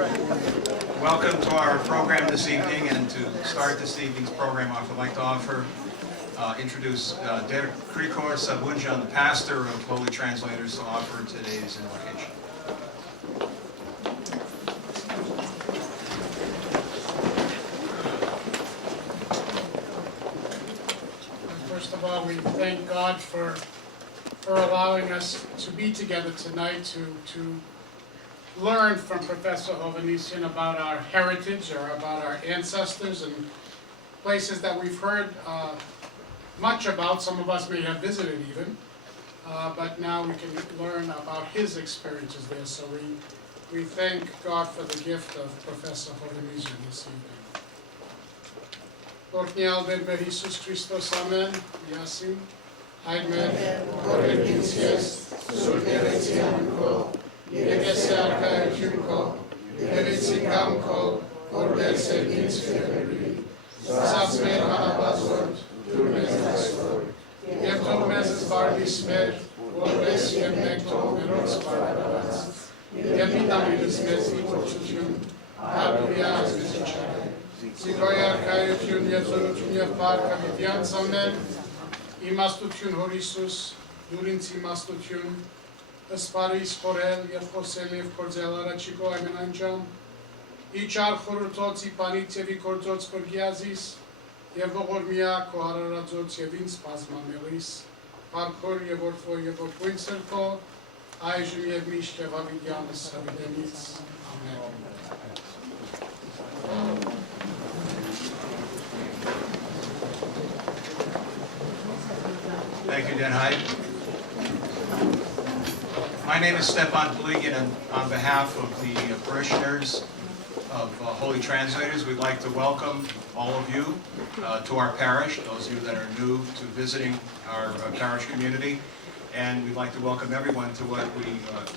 Welcome to our program this evening, and to start this evening's program off, I'd like to introduce Derkrikor Savunjan, the pastor of Holy Translators, to offer today's invocation. First of all, we thank God for allowing us to be together tonight to learn from Professor Hovannisian about our heritage or about our ancestors and places that we've heard much about. Some of us may have visited even, but now we can learn about his experiences there. So we thank God for the gift of Professor Hovannisian this evening. Dortyol verbe Jesus Christos, amen. Yasin. Amen. Orthodox, Surgerezianko, Gesaria, Junko, Evereg-Fenese, Orthodox, Zasmer Hanabazord, Turmezasor, Yevtomezes Bardismer, Ordes Yemekto, Meros Bardavas, Yemidamilis Mezi Torchun, Abrias Vizichare, Sigoyar Kayotun, Yevzorutun Yevparka Vidyan Zamen, Imastutun Horisus, Durinci Imastutun, Esparis Korel, Yevkoselev Korzelara Chiko Amenanjan, Ichar Khorutoci Panitsevi Korzots Pergiazis, Yevogormia Kohararazots Yevins Pasmamelis, Parkor Yevortvo Yevoquinserko, Aijum Yevmishke Vavidyanis Savidemits. Amen. Thank you, Denhai. My name is Stepan Poligin, and on behalf of the parishioners of Holy Translators, we'd like to welcome all of you to our parish, those of you that are new to visiting our parish community, and we'd like to welcome everyone to what we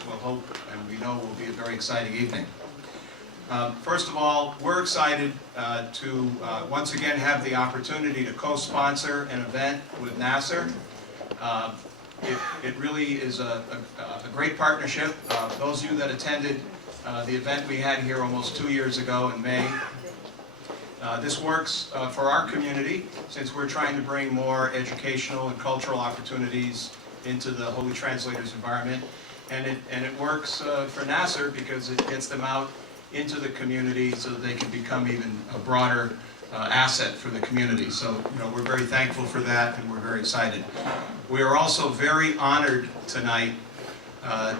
will hope and we know will be a very exciting evening. First of all, we're excited to once again have the opportunity to co-sponsor an event with NAASR. It really is a great partnership. Those of you that attended the event we had here almost 2 years ago in May, this works for our community since we're trying to bring more educational and cultural opportunities into the Holy Translators environment, and it works for NAASR because it gets them out into the community so that they can become even a broader asset for the community. So, we're very thankful for that, and we're very excited. We are also very honored tonight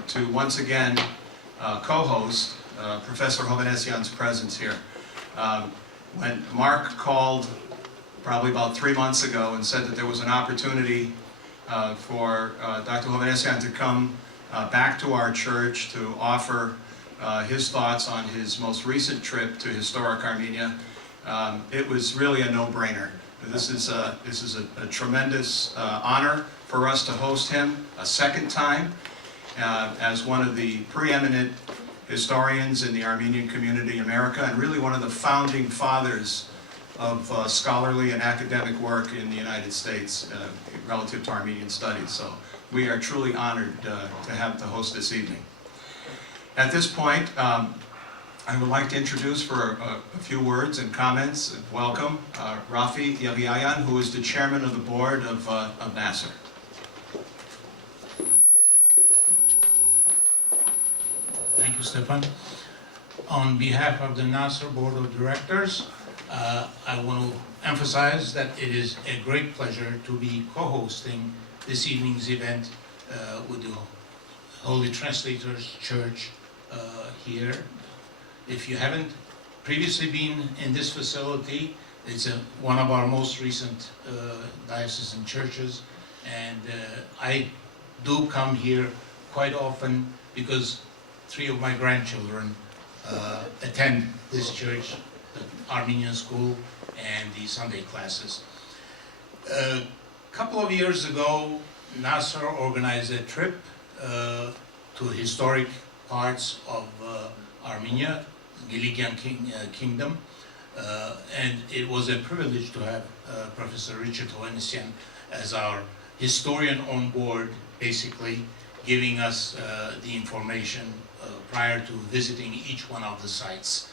to once again co-host Professor Hovannisian's presence here. When Mark called probably about 3 months ago and said that there was an opportunity for Dr. Hovannisian to come back to our church to offer his thoughts on his most recent trip to historic Armenia, it was really a no-brainer. This is a tremendous honor for us to host him a second time as one of the preeminent historians in the Armenian community in America, and really one of the founding fathers of scholarly and academic work in the United States relative to Armenian studies. So we are truly honored to host this evening. At this point, I would like to introduce for a few words and comments, welcome Rafi Yaviayan, who is the chairman of the board of NAASR. Thank you, Stefan. On behalf of the NAASR Board of Directors, I want to emphasize that it is a great pleasure to be co-hosting this evening's event with the Holy Translators Church here. If you haven't previously been in this facility, it's one of our most recent diocesan churches, and I do come here quite often because 3 of my grandchildren attend this church, the Armenian school and the Sunday classes. A couple of years ago, NAASR organized a trip to historic parts of Armenia, Gilligan Kingdom, and it was a privilege to have Professor Richard Hovannisian as our historian on board, basically, giving us the information prior to visiting each one of the sites.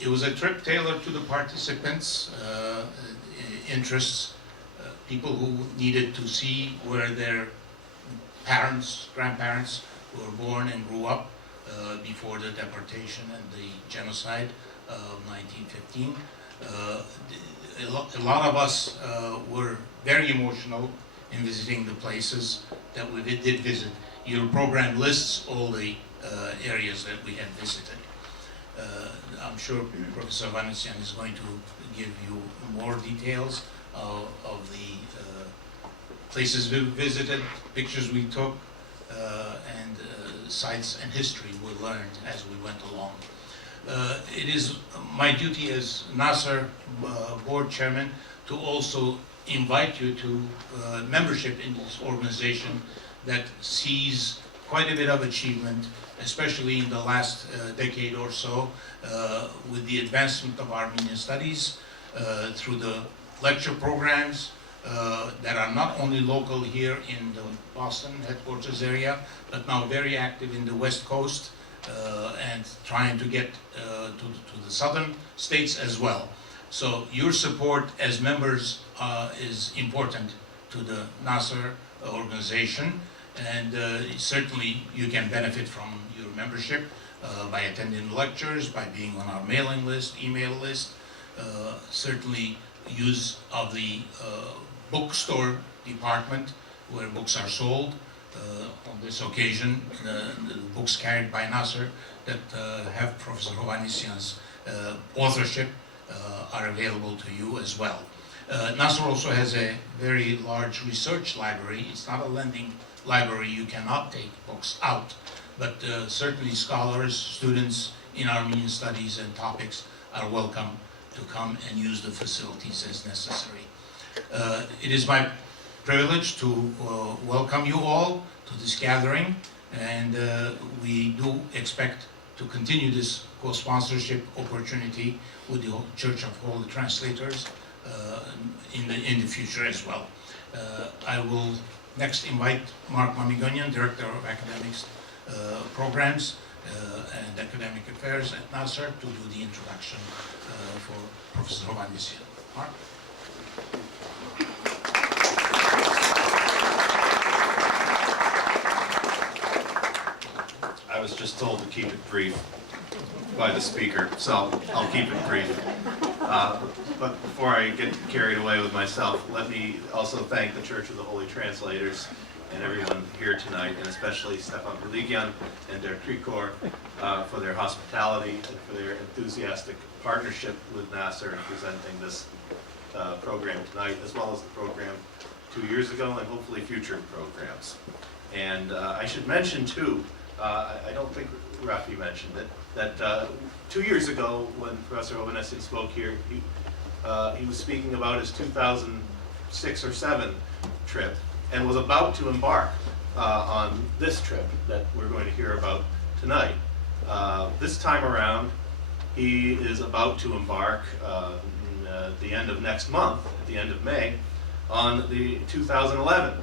It was a trip tailored to the participants' interests, people who needed to see where their parents, grandparents were born and grew up before the deportation and the genocide of 1915. A lot of us were very emotional in visiting the places that we did visit. Your program lists all the areas that we had visited. I'm sure Professor Hovannisian is going to give you more details of the places we visited, pictures we took, and sites and history we learned as we went along. It is my duty as NAASR board chairman to also invite you to membership in this organization that sees quite a bit of achievement, especially in the last decade or so, with the advancement of Armenian studies through the lecture programs that are not only local here in the Boston headquarters area, but now very active in the West Coast and trying to get to the southern states as well. So your support as members is important to the NAASR organization, and certainly you can benefit from your membership by attending lectures, by being on our mailing list, email list, certainly use of the bookstore department where books are sold. On this occasion, the books carried by NAASR that have Professor Hovannisian's authorship are available to you as well. NAASR also has a very large research library. It's not a lending library, you cannot take books out, but certainly scholars, students in Armenian studies and topics are welcome to come and use the facilities as necessary. It is my privilege to welcome you all to this gathering, and we do expect to continue this co-sponsorship opportunity with the Church of Holy Translators in the future as well. I will next invite Mark Mamigonian, Director of Academics Programs and Academic Affairs at NAASR, to do the introduction for Professor Hovannisian. Mark? I was just told to keep it brief by the speaker, so I'll keep it brief. But before I get carried away with myself, let me also thank the Church of the Holy Translators and everyone here tonight, and especially Stefan Religian and Der Tricor for their hospitality and for their enthusiastic partnership with NAASR in presenting this program tonight, as well as the program 2 years ago and hopefully future programs. And I should mention too, I don't think Rafi mentioned it, that 2 years ago when Professor Hovannisian spoke here, he was speaking about his 2006 or 7 trip and was about to embark on this trip that we're going to hear about tonight. This time around, he is about to embark at the end of next month, at the end of May, on the 2011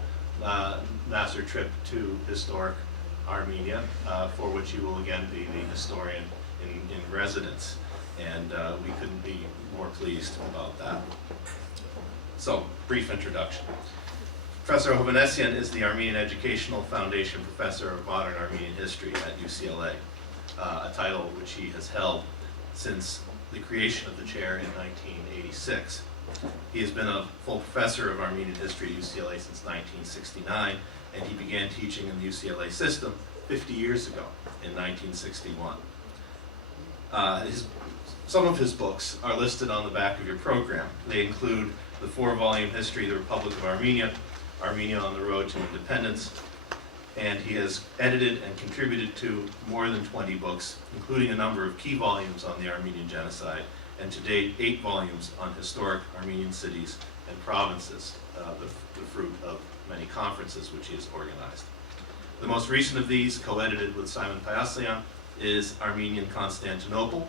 NAASR trip to historic Armenia, for which he will again be the historian in residence. And we couldn't be more pleased about that. So, brief introduction. Professor Hovannisian is the Armenian Educational Foundation Professor of Modern Armenian History at UCLA, a title which he has held since the creation of the chair in 1986. He has been a full professor of Armenian history at UCLA since 1969, and he began teaching in the UCLA system 50 years ago in 1961. Some of his books are listed on the back of your program. They include the 4-volume History of the Republic of Armenia, Armenia on the Road to Independence, and he has edited and contributed to more than 20 books, including a number of key volumes on the Armenian genocide, and to date 8 volumes on historic Armenian cities and provinces, the fruit of many conferences which he has organized. The most recent of these, co-edited with Simon Payaslian, is Armenian Constantinople,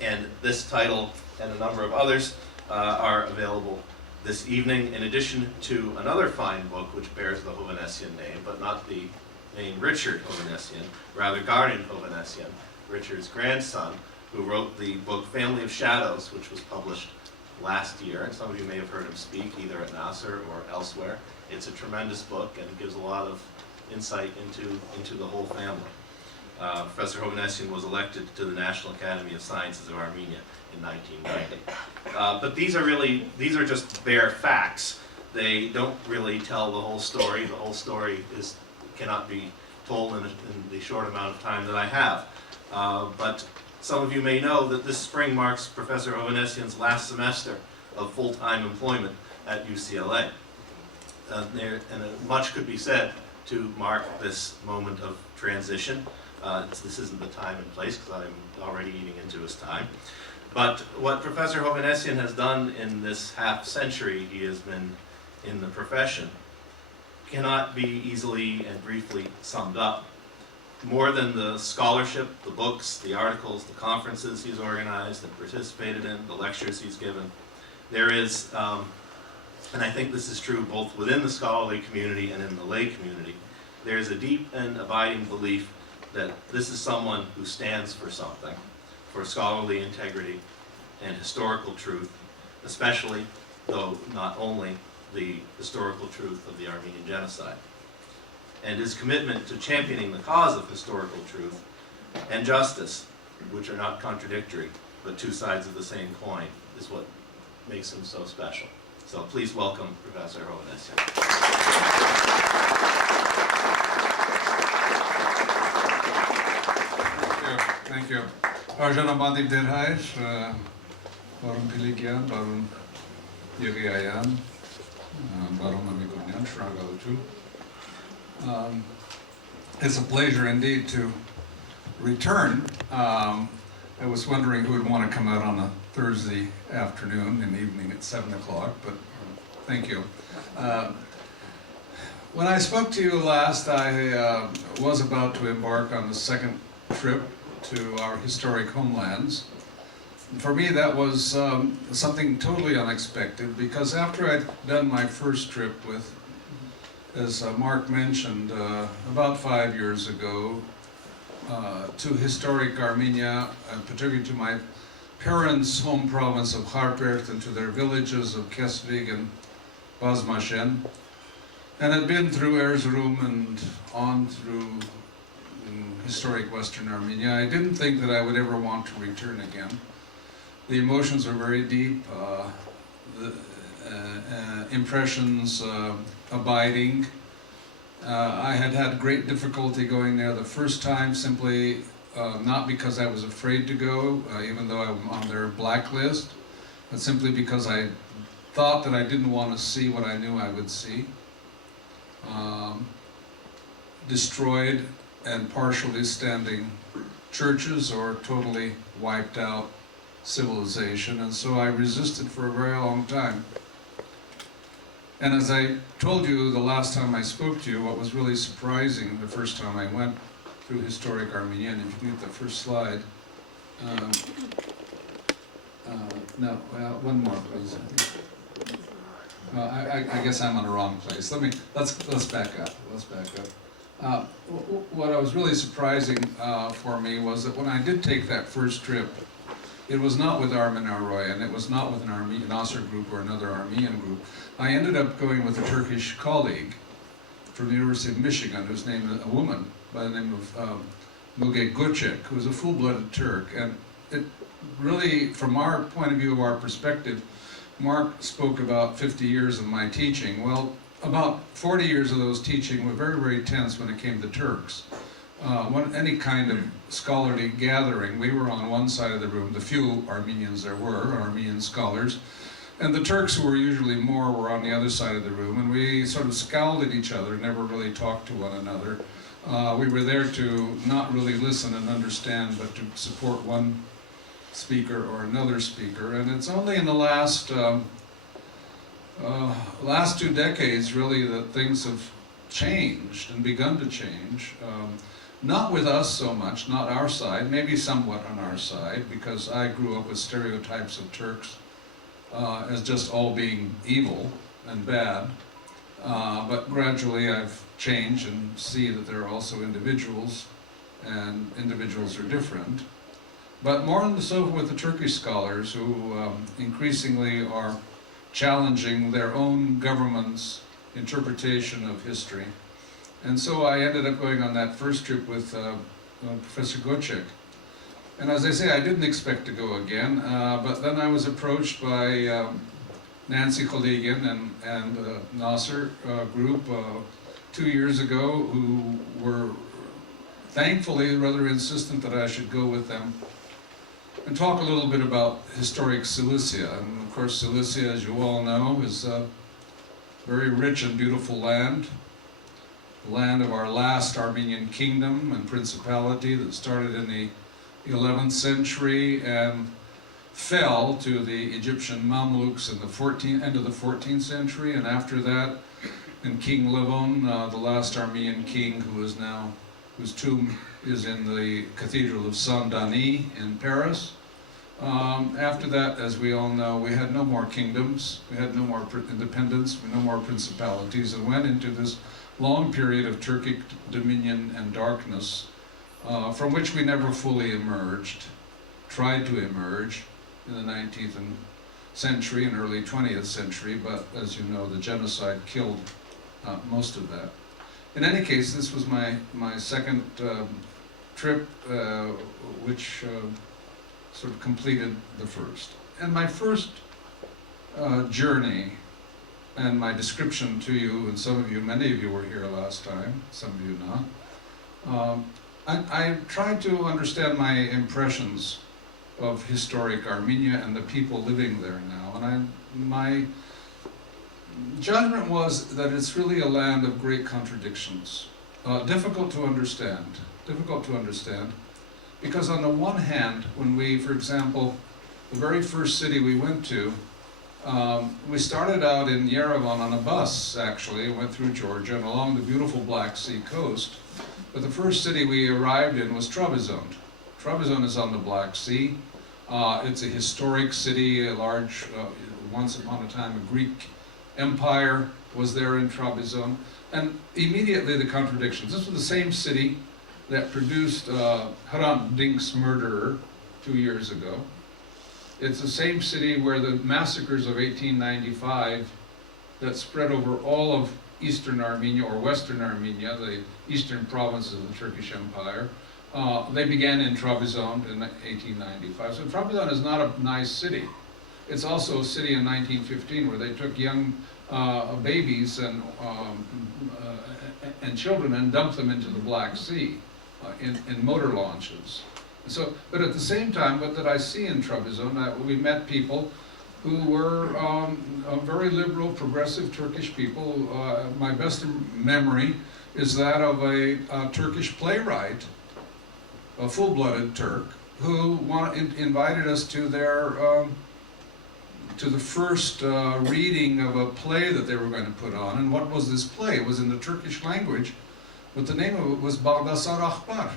and this title and a number of others are available this evening, in addition to another fine book which bears the Hovannisian name, but not the named Richard Hovannisian, rather Garden Hovannisian, Richard's grandson, who wrote the book Family of Shadows, which was published last year, and some of you may have heard him speak either at NAASR or elsewhere. It's a tremendous book, and it gives a lot of insight into the whole family. Professor Hovannisian was elected to the National Academy of Sciences of Armenia in 1990. But these are just bare facts. They don't really tell the whole story. The whole story cannot be told in the short amount of time that I have. But some of you may know that this spring marks Professor Hovannisian's last semester of full-time employment at UCLA. Much could be said to mark this moment of transition. This isn't the time and place because I'm already eating into his time. But what Professor Hovannisian has done in this half century he has been in the profession cannot be easily and briefly summed up. More than the scholarship, the books, the articles, the conferences he's organized and participated in, the lectures he's given, there is, and I think this is true both within the scholarly community and in the lay community, there's a deep and abiding belief that this is someone who stands for something, for scholarly integrity and historical truth, especially, though not only, the historical truth of the Armenian genocide. And his commitment to championing the cause of historical truth and justice, which are not contradictory, but two sides of the same coin, is what makes him so special. So please welcome Professor Hovannisian. Thank you. Arjanabandim Derhaj, Barun Piligian, Barun Yeriayan, Barun Amikunyan, Shragaluchu. It's a pleasure indeed to return. I was wondering who would want to come out on a Thursday afternoon and evening at 7 o'clock, but thank you. When I spoke to you last, I was about to embark on the second trip to our historic homelands. For me, that was something totally unexpected, because after I'd done my first trip with, as Mark mentioned, about 5 years ago, to historic Armenia, and particularly to my parents' home province of Harpert and to their villages of Kesvig and Bazmashen, and had been through Erzurum and on through historic Western Armenia, I didn't think that I would ever want to return again. The emotions were very deep, the impressions abiding. I had had great difficulty going there the first time, simply not because I was afraid to go, even though I'm on their blacklist, but simply because I thought that I didn't want to see what I knew I would see. Destroyed and partially standing churches, or totally wiped out civilization, and so I resisted for a very long time. And as I told you the last time I spoke to you, what was really surprising the first time I went through historic Armenia, and if you get the first slide, no, well, one more please. I guess I'm on the wrong place. Let's back up. Let's back up. What was really surprising for me was that when I did take that first trip, it was not with Armen Aroyan, it was not with an Armenian NAASR group or another Armenian group. I ended up going with a Turkish colleague from the University of Michigan, who's named a woman by the name of Müge Göçek, who's a full-blooded Turk. And it really, from our point of view, our perspective, Mark spoke about 50 years of my teaching. Well, about 40 years of those teaching were very, very tense when it came to Turks. Any kind of scholarly gathering, we were on one side of the room, the few Armenians there were, Armenian scholars, and the Turks, who were usually more, were on the other side of the room, and we sort of scowled at each other, never really talked to one another. We were there to not really listen and understand, but to support one speaker or another speaker. And it's only in the last 2 decades, really, that things have changed and begun to change. Not with us so much, not our side, maybe somewhat on our side, because I grew up with stereotypes of Turks as just all being evil and bad. But gradually I've change and see that there are also individuals, and individuals are different. But more on the sofa with the Turkish scholars who increasingly are challenging their own government's interpretation of history. And so I ended up going on that first trip with Professor Gocek. And as I say, I didn't expect to go again, but then I was approached by Nancy Kholigian and NAASR group 2 years ago, who were thankfully rather insistent that I should go with them and talk a little bit about historic Cilicia. And of course, Cilicia, as you all know, is a very rich and beautiful land, the land of our last Armenian kingdom and principality that started in the 11th century and fell to the Egyptian Mamluks in the end of the 14th century, and after that, in King Levon, the last Armenian king whose tomb is in the Cathedral of Saint-Denis in Paris. After that, as we all know, we had no more kingdoms, we had no more independence, no more principalities, and went into this long period of Turkic dominion and darkness, from which we never fully emerged, tried to emerge in the 19th century and early 20th century, but as you know, the genocide killed most of that. In any case, this was my second trip, which sort of completed the first. And my first journey, and my description to you, and some of you, many of you were here last time, some of you not, I tried to understand my impressions of historic Armenia and the people living there now. And my judgment was that it's really a land of great contradictions, difficult to understand, because on the one hand, when we, for example, the very first city we went to, we started out in Yerevan on a bus, actually, went through Georgia and along the beautiful Black Sea coast, but the first city we arrived in was Trebizond. Trebizond is on the Black Sea. It's a historic city, a large, once upon a time, a Greek empire was there in Trebizond. And immediately the contradictions. This was the same city that produced Hrant Dink's murderer 2 years ago. It's the same city where the massacres of 1895 that spread over all of Eastern Armenia, or Western Armenia, the eastern provinces of the Turkish Empire, they began in Trebizond in 1895. So Trebizond is not a nice city. It's also a city in 1915 where they took young babies and children and dumped them into the Black Sea in motor launches. So, but at the same time, what did I see in Trebizond? We met people who were very liberal, progressive Turkish people. My best memory is that of a Turkish playwright, a full-blooded Turk, who invited us to their to the first reading of a play that they were going to put on. And what was this play? It was in the Turkish language, but the name of it was Bagdasar Akhbar.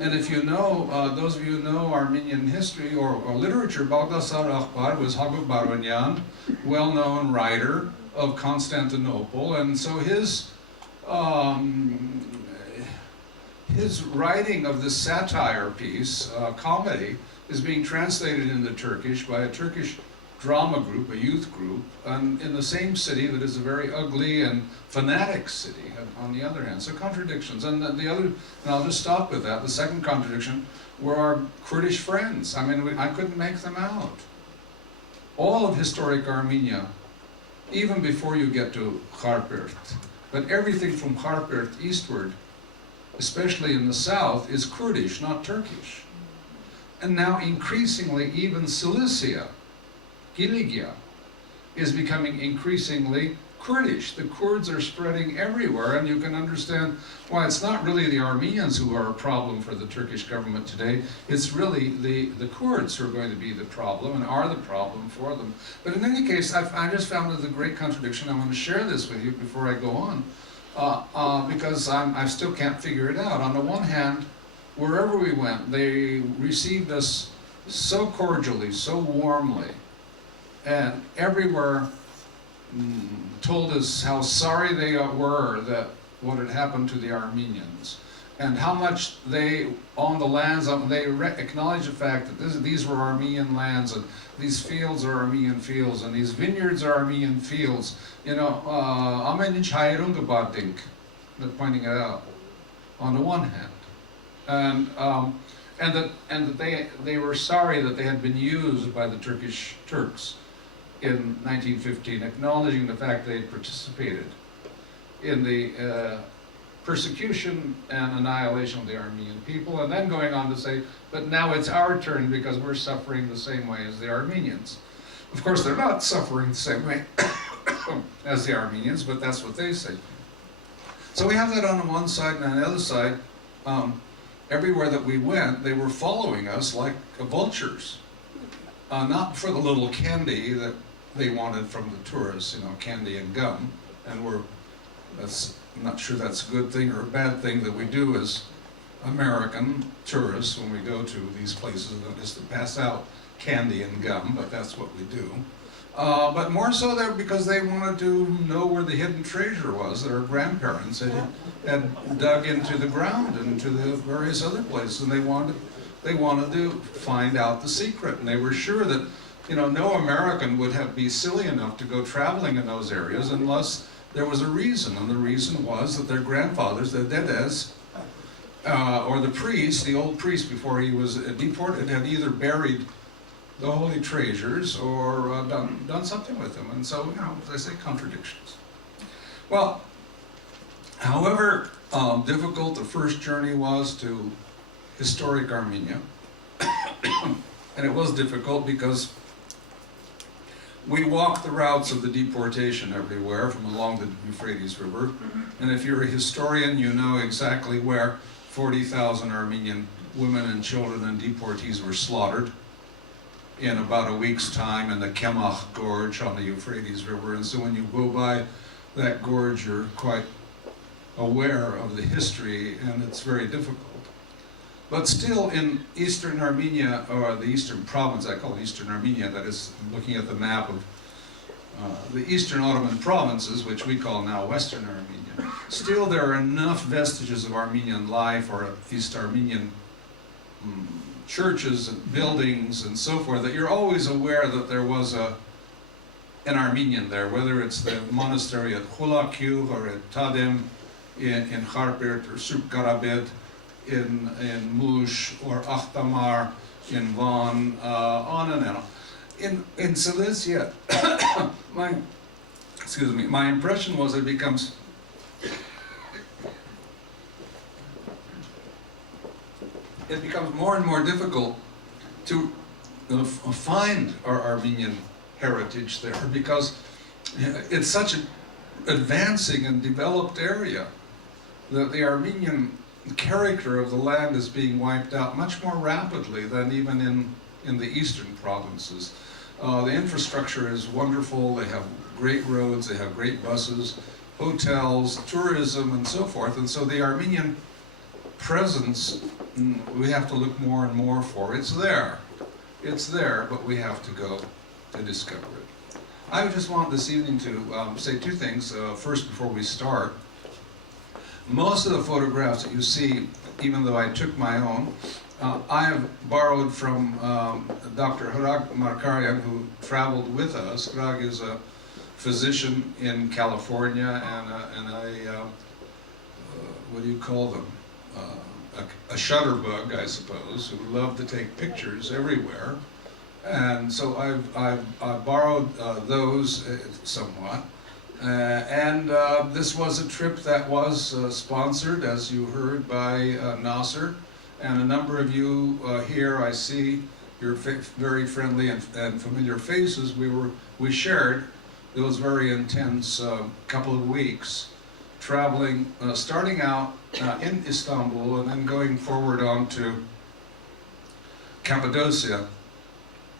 And if you know, those of you who know Armenian history or literature, Bagdasar Akhbar was Habib Baronyan, well-known writer of Constantinople, and so his writing of this satire piece, comedy, is being translated into Turkish by a Turkish drama group, a youth group, and in the same city that is a very ugly and fanatic city on the other hand. So contradictions. And the other, and I'll just stop with that, the second contradiction were our Kurdish friends. I mean, I couldn't make them out. All of historic Armenia, even before you get to Kharpert, but everything from Kharpert eastward, especially in the south, is Kurdish, not Turkish. And now increasingly even Cilicia, Kilikia, is becoming increasingly Kurdish. The Kurds are spreading everywhere, and you can understand why it's not really the Armenians who are a problem for the Turkish government today. It's really the Kurds who are going to be the problem and are the problem for them. But in any case, I just found it a great contradiction. I want to share this with you before I go on, because I still can't figure it out. On the one hand, wherever we went, they received us so cordially, so warmly, and everywhere told us how sorry they were that what had happened to the Armenians, and how much they owned the lands. They acknowledged the fact that these were Armenian lands, and these fields are Armenian fields, and these vineyards are Armenian fields. You know, they're pointing it out on the one hand, and that they were sorry that they had been used by the Turks in 1915, acknowledging the fact they had participated in the persecution and annihilation of the Armenian people, and then going on to say, but now it's our turn because we're suffering the same way as the Armenians. Of course, they're not suffering the same way as the Armenians, but that's what they say. So we have that on the one side, and on the other side, everywhere that we went, they were following us like vultures. Not for the little candy that they wanted from the tourists, you know, candy and gum, and I'm not sure that's a good thing or a bad thing that we do as American tourists when we go to these places, is to pass out candy and gum, but that's what we do. But more so there because they wanted to know where the hidden treasure was that our grandparents had dug into the ground and into the various other places, and they wanted to find out the secret, and they were sure that, you know, no American would be silly enough to go traveling in those areas unless there was a reason, and the reason was that their grandfathers, the dedes, or the priest, the old priest before he was deported, had either buried the holy treasures or done something with them. And so, you know, as I say, contradictions. Well, however difficult the first journey was to historic Armenia, and it was difficult because we walked the routes of the deportation everywhere from along the Euphrates River, and if you're a historian, you know exactly where 40,000 Armenian women and children and deportees were slaughtered in about a week's time in the Chomakhlu gorge on the Euphrates River. And so when you go by that gorge, you're quite aware of the history, and it's very difficult. But still, in eastern Armenia, or the eastern province, I call it eastern Armenia, that is, looking at the map of the eastern Ottoman provinces, which we call now Western Armenia, still there are enough vestiges of Armenian life, or East Armenian churches and buildings and so forth, that you're always aware that there was an Armenian there, whether it's the monastery at Chomakhlu or at Tadem in Kharpert or Surkarabet in Mush or Akhtamar in Van, on and on. In Cilicia, my impression was it becomes more and more difficult to find our Armenian heritage there, because it's such an advancing and developed area that the Armenian character of the land is being wiped out much more rapidly than even in the eastern provinces. The infrastructure is wonderful. They have great roads, they have great buses, hotels, tourism, and so forth. And so the Armenian presence, we have to look more and more for. It's there, but we have to go to discover it. I just want this evening to say two things. First, before we start, most of the photographs that you see, even though I took my own, I have borrowed from Dr. Armen Aroyan, who traveled with us. Hrag is a physician in California and a what do you call them? A shutterbug, I suppose, who loved to take pictures everywhere. And so I've borrowed those somewhat. And this was a trip that was sponsored, as you heard, by NAASR. And a number of you here, I see your very friendly and familiar faces. We shared those very intense couple of weeks, traveling, starting out in Istanbul and then going forward on to Cappadocia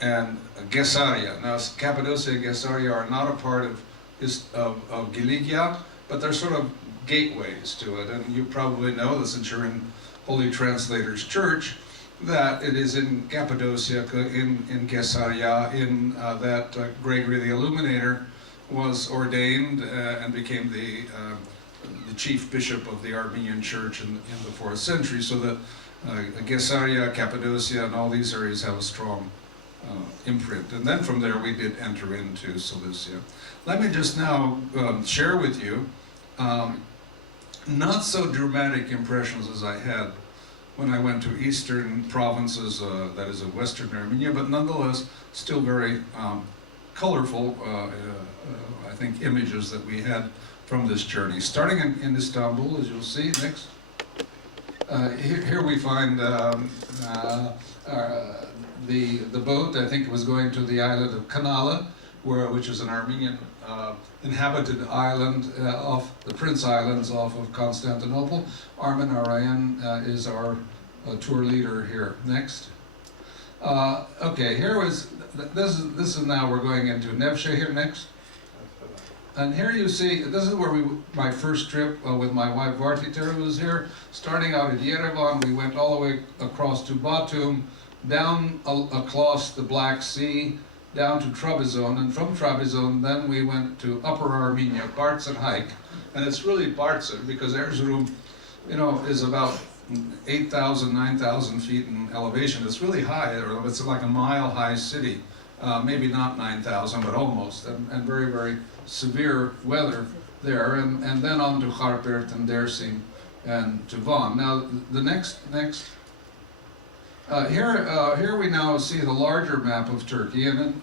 and Gesaria. Now, Cappadocia and Gesaria are not a part of Cilicia, but they're sort of gateways to it. And you probably know that since you're in Holy Translators Church, that it is in Cappadocia, in Gesaria, that Gregory the Illuminator was ordained and became the the chief bishop of the Armenian church in the 4th century, so that Gesaria, Cappadocia, and all these areas have a strong imprint. And then from there we did enter into Cilicia. Let me just now share with you not so dramatic impressions as I had when I went to eastern provinces, that is of Western Armenia, but nonetheless still very colorful, I think, images that we had from this journey. Starting in Istanbul, as you'll see next. Here we find the boat. I think it was going to the island of Kanala, which is an Armenian inhabited island off the Prince Islands off of Constantinople. Armen Aroyan is our tour leader here. Next. Okay, this is now we're going into Nevşehir here next. And here you see, this is where my first trip with my wife Vartiter was here. Starting out at Yerevan, we went all the way across to Batum, down across the Black Sea, down to Trabzon, and from Trabzon then we went to Upper Armenia, Bartsa hike. And it's really Bartsa because Erzurum, is about 8,000, 9,000 feet in elevation. It's really high, or it's like a mile-high city. Maybe not 9,000, but almost, and very, very severe weather there, and then on to Harpert and Dersim and to Van. Now, the next. Here we now see the larger map of Turkey, and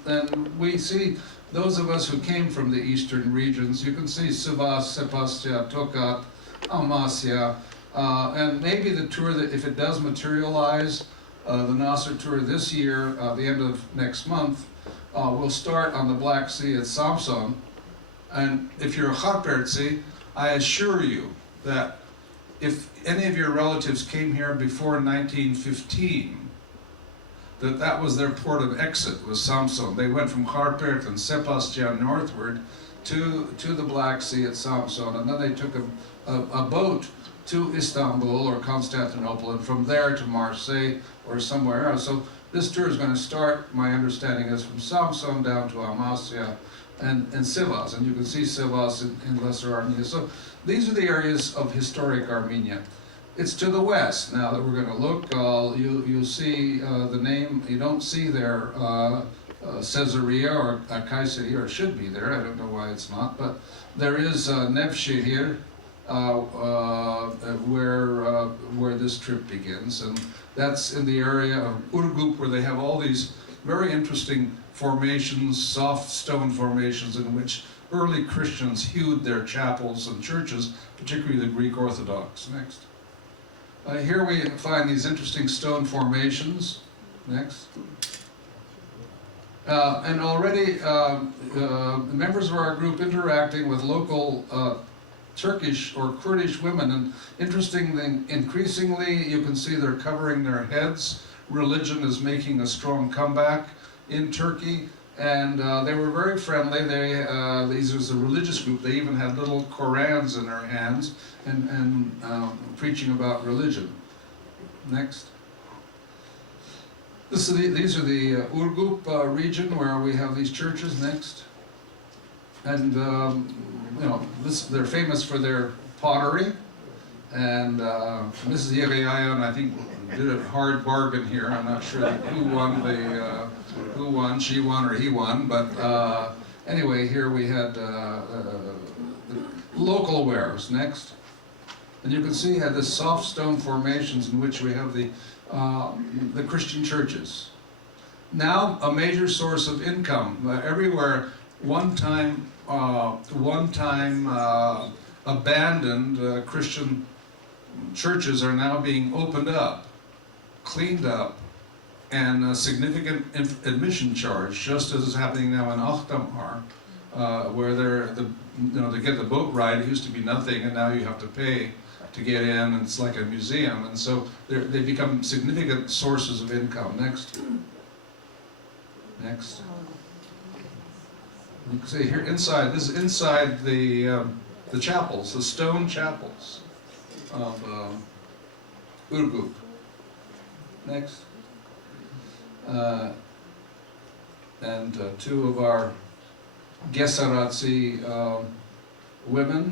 we see those of us who came from the eastern regions. You can see Sivas, Sepastia, Tokat, Amasya, and maybe the tour that, if it does materialize, the NAASR tour this year, the end of next month, will start on the Black Sea at Samsun. And if you're a Harpertsi, I assure you that if any of your relatives came here before 1915, that was their port of exit, was Samsun. They went from Harpert and Sepastia northward to the Black Sea at Samsun, and then they took a boat to Istanbul or Constantinople, and from there to Marseille or somewhere else. So this tour is going to start, my understanding is, from Samsun down to Amasya and Sivas, and you can see Sivas in Lesser Armenia. So these are the areas of historic Armenia. It's to the west now that we're going to look. You'll see the name, you don't see there Caesarea or Caesarea, or it should be there, I don't know why it's not, but there is Nevşehir, where this trip begins, and that's in the area of Urgup, where they have all these very interesting formations, soft stone formations, in which early Christians hewed their chapels and churches, particularly the Greek Orthodox. Next. Here we find these interesting stone formations. Next. And already members of our group interacting with local Turkish or Kurdish women, and interestingly, increasingly, you can see they're covering their heads. Religion is making a strong comeback in Turkey, and they were very friendly. These was a religious group. They even had little Korans in their hands and preaching about religion. Next. These are the Urgup region where we have these churches. Next. And they're famous for their pottery, and Mrs. Yereyan, I think, did a hard bargain here. I'm not sure who won, she won or he won, but anyway, here we had local wares. Next. And you can see had the soft stone formations in which we have the Christian churches. Now a major source of income everywhere. One time abandoned Christian churches are now being opened up, cleaned up, and a significant admission charge, just as is happening now in Akhdamar, where to get the boat ride, it used to be nothing, and now you have to pay to get in, and it's like a museum, and so they become significant sources of income. Next. Next. You can see here inside. This is inside the chapels, the stone chapels of Urgup. Next. And two of our Gesaratsi women.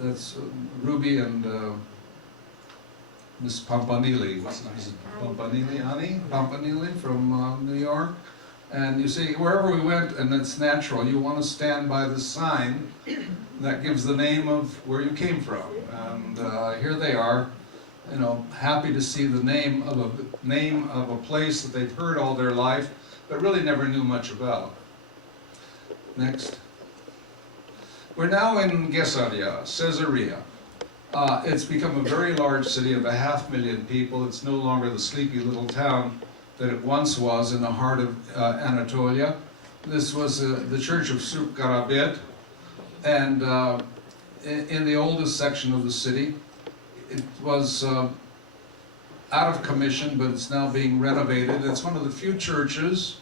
That's Ruby and Miss Pampanili. What's Miss Pampanili, Annie? Pampanili from New York. And you see, wherever we went, and it's natural, you want to stand by the sign that gives the name of where you came from. And here they are, you know, happy to see the name of a place that they've heard all their life, but really never knew much about. Next. We're now in Gesaria, Caesarea. It's become a very large city of 500,000 people. It's no longer the sleepy little town that it once was in the heart of Anatolia. This was the church of Surp Garabet, and in the oldest section of the city. It was out of commission, but it's now being renovated. It's one of the few churches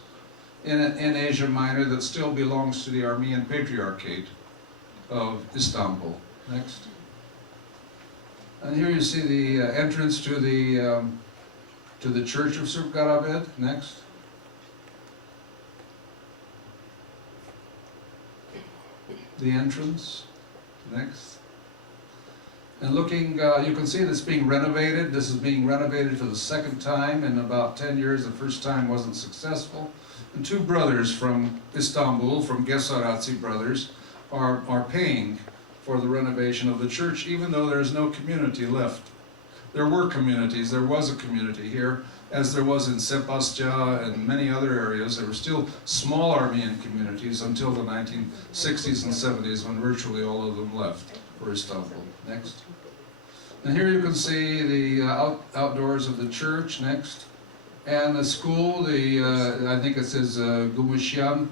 in Asia Minor that still belongs to the Armenian Patriarchate of Istanbul. Next. And here you see the entrance to the church of Surp Garabet. Next. The entrance. Next. And looking, you can see it's being renovated. This is being renovated for the second time in about 10 years. The first time wasn't successful. And two brothers from Istanbul, from Gesaratsi brothers, are paying for the renovation of the church, even though there's no community left. There were communities. There was a community here, as there was in Sebastia and many other areas. There were still small Armenian communities until the 1960s and 70s, when virtually all of them left for Istanbul. Next. And here you can see the outdoors of the church. Next. And the school, I think it says Gumushian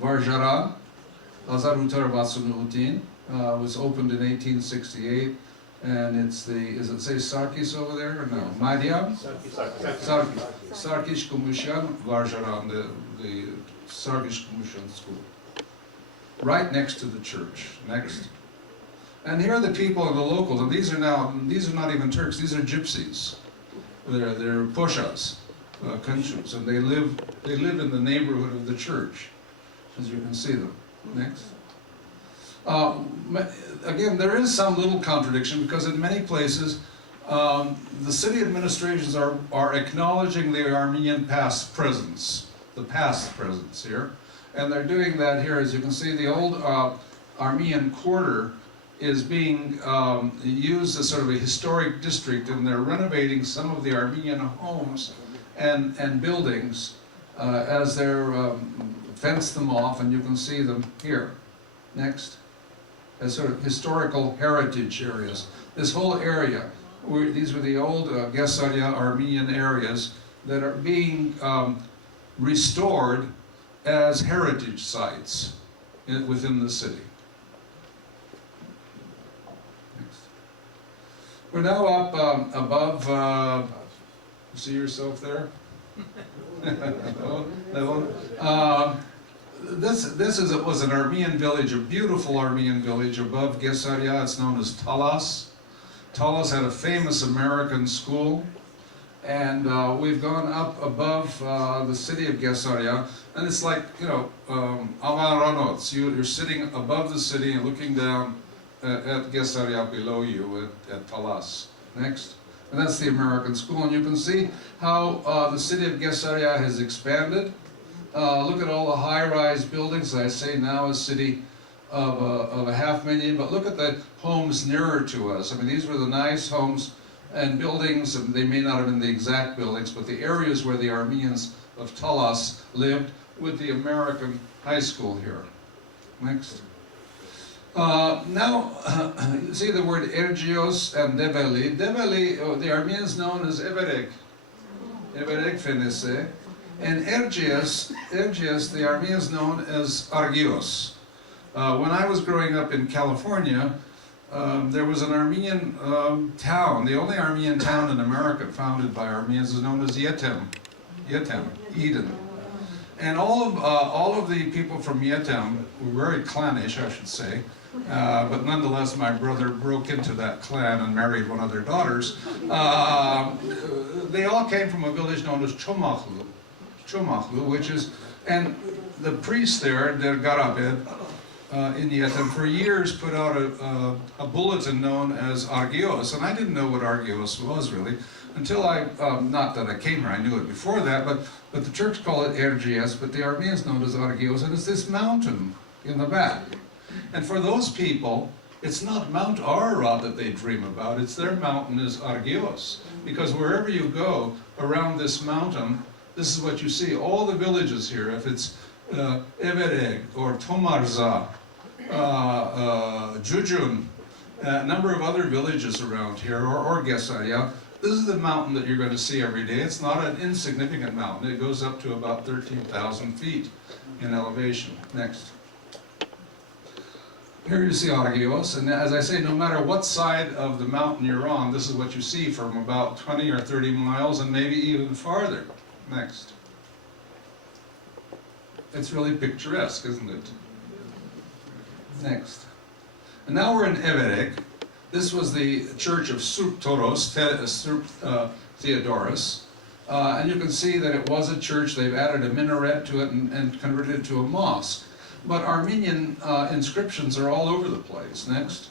Varjaran, Azarutar Vatsunuhutin, was opened in 1868. And it's is it say Sarkis over there or no? Mariam? Sarkis Gumushian Varjaran, the Sarkis Gumushian school. Right next to the church. Next. And here are the people and the locals, and these are not even Turks, these are gypsies. They're Poshas, Kanchus, and they live in the neighborhood of the church, as you can see them. Next. Again, there is some little contradiction, because in many places, the city administrations are acknowledging the Armenian past presence here, and they're doing that here. As you can see, the old Armenian quarter is being used as sort of a historic district, and they're renovating some of the Armenian homes and buildings as they're fence them off, and you can see them here. Next. As sort of historical heritage areas. This whole area, these were the old Gesaria Armenian areas that are being restored as heritage sites within the city. We're now up above, you see yourself there? This was an Armenian village, a beautiful Armenian village above Gesaria. It's known as Talas. Talas had a famous American school, and we've gone up above the city of Gesaria, and it's like, you know, Amaronots. You're sitting above the city and looking down at Gesaria below you at Talas. Next. And that's the American school, and you can see how the city of Gesaria has expanded. Look at all the high-rise buildings. I say now a city of 500,000, but look at the homes nearer to us. I mean, these were the nice homes and buildings, and they may not have been the exact buildings, but the areas where the Armenians of Talas lived, with the American high school here. Next. Now, you see the word Ergios and Develi. Develi, the Armenians known as Evereg-Fenese. And Ergios, the Armenians known as Argios. When I was growing up in California, there was an Armenian town. The only Armenian town in America founded by Armenians is known as Yetem, Eden. And all of the people from Yetem were very clannish, I should say. But nonetheless, my brother broke into that clan and married one of their daughters. They all came from a village known as Chomakhlu, which is, and the priest there, Der Garabed, in Yetem for years put out a bulletin known as Argios, and I didn't know what Argios was really until not that I came here, I knew it before that, but the Turks call it Erciyes, but the Armenians know it as Argios, and it's this mountain in the back. And for those people, it's not Mount Ararat that they dream about, it's their mountain is Argios, because wherever you go around this mountain, this is what you see, all the villages here, if it's Evereg or Tomarza, Jujun, a number of other villages around here, or Gesaria. This is the mountain that you're going to see every day. It's not an insignificant mountain. It goes up to about 13,000 feet in elevation. Next. Here you see Argios, and as I say, no matter what side of the mountain you're on, this is what you see from about 20 or 30 miles and maybe even farther. Next. It's really picturesque, isn't it? Next. And now we're in Evereg. This was the church of Taurus Theodorus. And you can see that it was a church. They've added a minaret to it and converted it to a mosque. But Armenian inscriptions are all over the place. Next.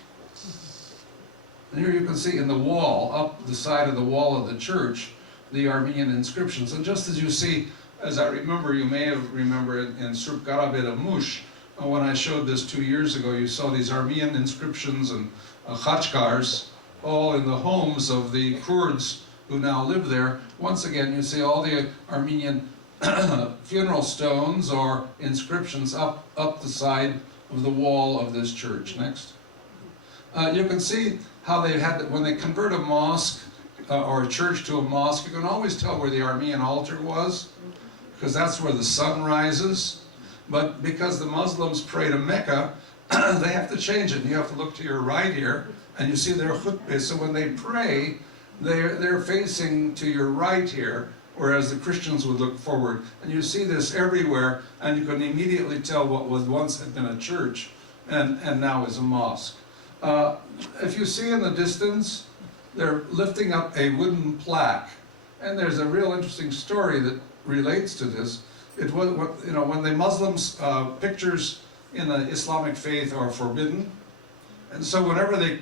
And here you can see in the wall, up the side of the wall of the church, the Armenian inscriptions. And just as you see, as I remember, you may have remembered in Surp Garabed Mush, when I showed this 2 years ago, you saw these Armenian inscriptions and khachkars, all in the homes of the Kurds who now live there. Once again, you see all the Armenian funeral stones or inscriptions up the side of the wall of this church. Next. You can see how they had, when they convert a mosque or a church to a mosque, you can always tell where the Armenian altar was, because that's where the sun rises. But because the Muslims pray to Mecca, they have to change it. You have to look to your right here, and you see their khutbah. So when they pray, they're facing to your right here, whereas the Christians would look forward. And you see this everywhere, and you can immediately tell what was once had been a church and now is a mosque. If you see in the distance, they're lifting up a wooden plaque. And there's a real interesting story that relates to this. It was, when the Muslims, pictures in the Islamic faith are forbidden. And so whenever they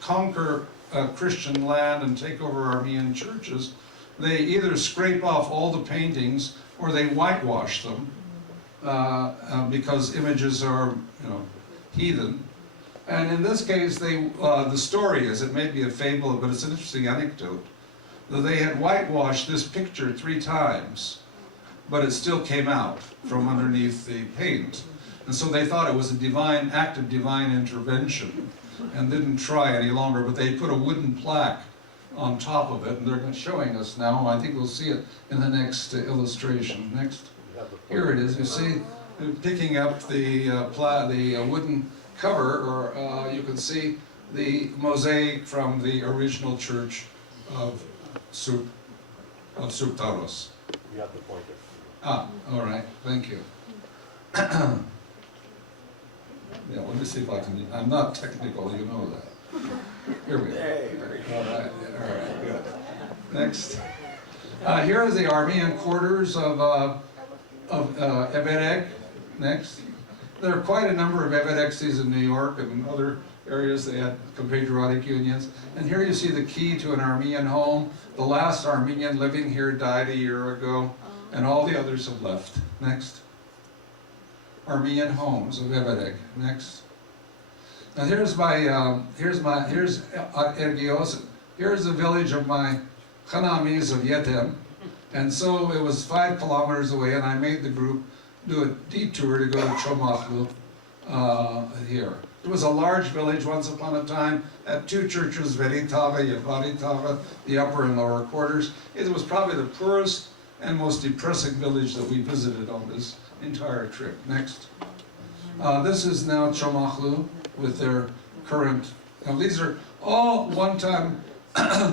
conquer Christian land and take over Armenian churches, they either scrape off all the paintings or they whitewash them because images are, heathen. And in this case, the story is, it may be a fable, but it's an interesting anecdote, that they had whitewashed this picture 3 times, but it still came out from underneath the paint. And so they thought it was a divine act of divine intervention and didn't try any longer, but they put a wooden plaque on top of it, and they're showing us now. I think we'll see it in the next illustration. Next. Here it is. You see, picking up the wooden cover, or you can see the mosaic from the original church of Taurus. You have the pointer. Ah, all right. Thank you. Yeah, let me see if I can. I'm not technical, you know that. Here we go. All right, good. Next. Here are the Armenian quarters of Evereg. Next. There are quite a number of Everegses in New York and other areas. They had compatriotic unions. And here you see the key to an Armenian home. The last Armenian living here died a year ago, and all the others have left. Next. Armenian homes of Evereg. Next. Now here's Ergios. Here's the village of my Khanamis of Yetem. And so it was 5 kilometers away, and I made the group do a detour to go to Chomakhlu here. It was a large village once upon a time, had 2 churches, Veritava, Yevaritava, the upper and lower quarters. It was probably the poorest and most depressing village that we visited on this entire trip. Next. This is now Chomakhlu with their current, these are all one-time,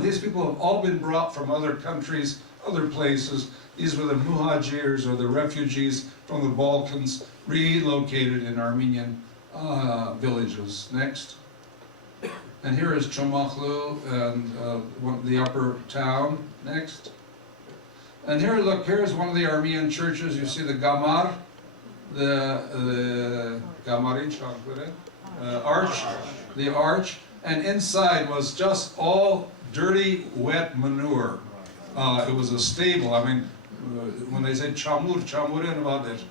these people have all been brought from other countries, other places. These were the muhajirs, or the refugees from the Balkans, relocated in Armenian villages. Next. And here is Chomakhlu and the upper town. Next. And here, look, here's one of the Armenian churches. You see the Gamar, the arch, and inside was just all dirty, wet manure. It was a stable. I mean, when they say chamur and about it,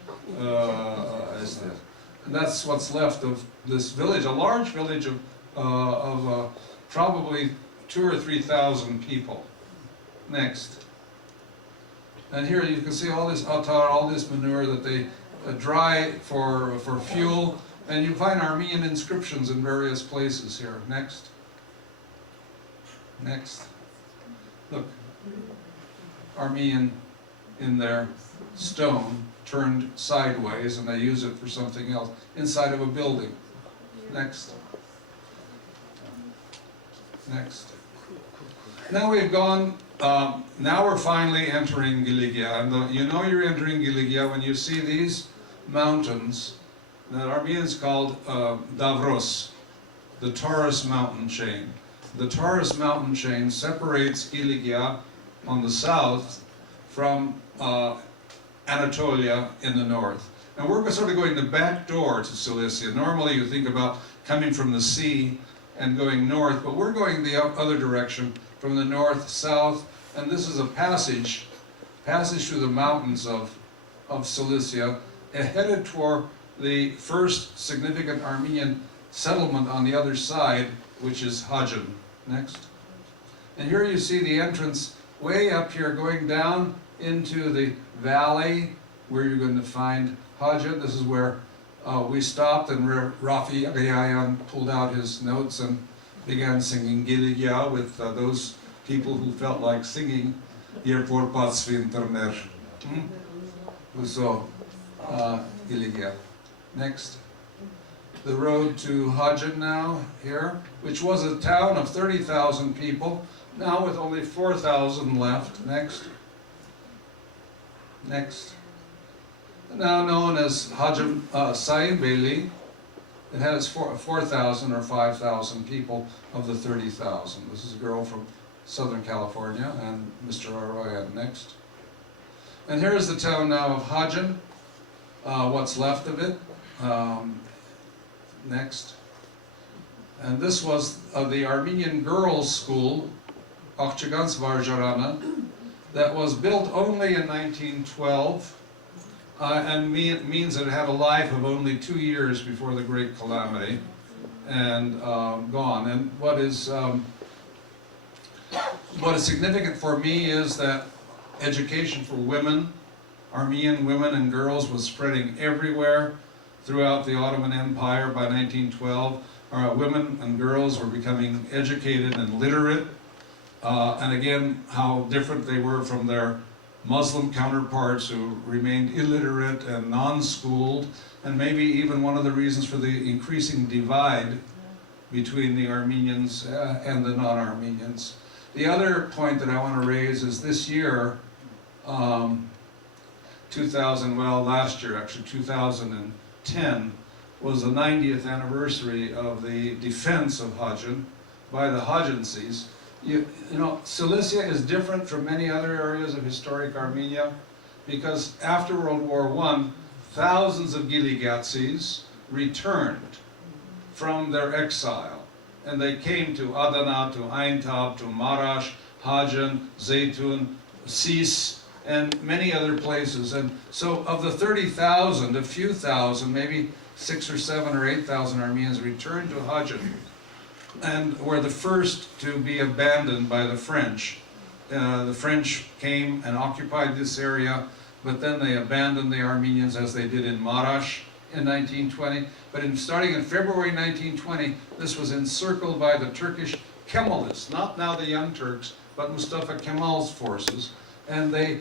and that's what's left of this village, a large village of probably 2,000 or 3,000 people. Next. And here you can see all this attar, all this manure that they dry for fuel, and you find Armenian inscriptions in various places here. Next. Next. Look. Armenian in their stone turned sideways, and they use it for something else inside of a building. Next. Next. Now we've gone, now we're finally entering Cilicia, and you know you're entering Cilicia when you see these mountains that Armenians called Davros, the Taurus mountain chain. The Taurus mountain chain separates Cilicia on the south from Anatolia in the north. And we're sort of going the back door to Cilicia. Normally you think about coming from the sea and going north, but we're going the other direction from the north, south, and this is a passage through the mountains of Cilicia, headed toward the first significant Armenian settlement on the other side, which is Hadjin. Next. And here you see the entrance way up here going down into the valley where you're going to find Hadjin. This is where we stopped, and Rafi pulled out his notes and began singing Cilicia with those people who felt like singing Yerpor Patsvinterner. So, Cilicia. Next. The road to Hadjin now, here, which was a town of 30,000 people, now with only 4,000 left. Next. Next. Now known as Hadjin Saïn-Beyli. It has 4,000 or 5,000 people of the 30,000. This is a girl from Southern California, and Mr. Aroyan. Next. And here's the town now of Hadjin, what's left of it. Next. And this was the Armenian girls' school, Akhchigans Varjarana, that was built only in 1912, and means that it had a life of only 2 years before the Great Calamity, and gone. And what is significant for me is that education for women, Armenian women and girls, was spreading everywhere throughout the Ottoman Empire by 1912. Women and girls were becoming educated and literate, and again, how different they were from their Muslim counterparts who remained illiterate and non-schooled, and maybe even one of the reasons for the increasing divide between the Armenians and the non-Armenians. The other point that I want to raise is this year, last year actually, 2010, was the 90th anniversary of the defense of Hadjin by the Hadjinses. You know, Cilicia is different from many other areas of historic Armenia because after World War I, thousands of Giligatsis returned from their exile, and they came to Adana, to Aintab, to Marash, Hadjin, Zeitun, Sis, and many other places. And so of the 30,000, a few thousand, maybe 6,000 or 7,000 or 8,000 Armenians returned to Hadjin, and were the first to be abandoned by the French. The French came and occupied this area, but then they abandoned the Armenians as they did in Marash in 1920. But starting in February 1920, this was encircled by the Turkish Kemalists, not now the Young Turks, but Mustafa Kemal's forces. And they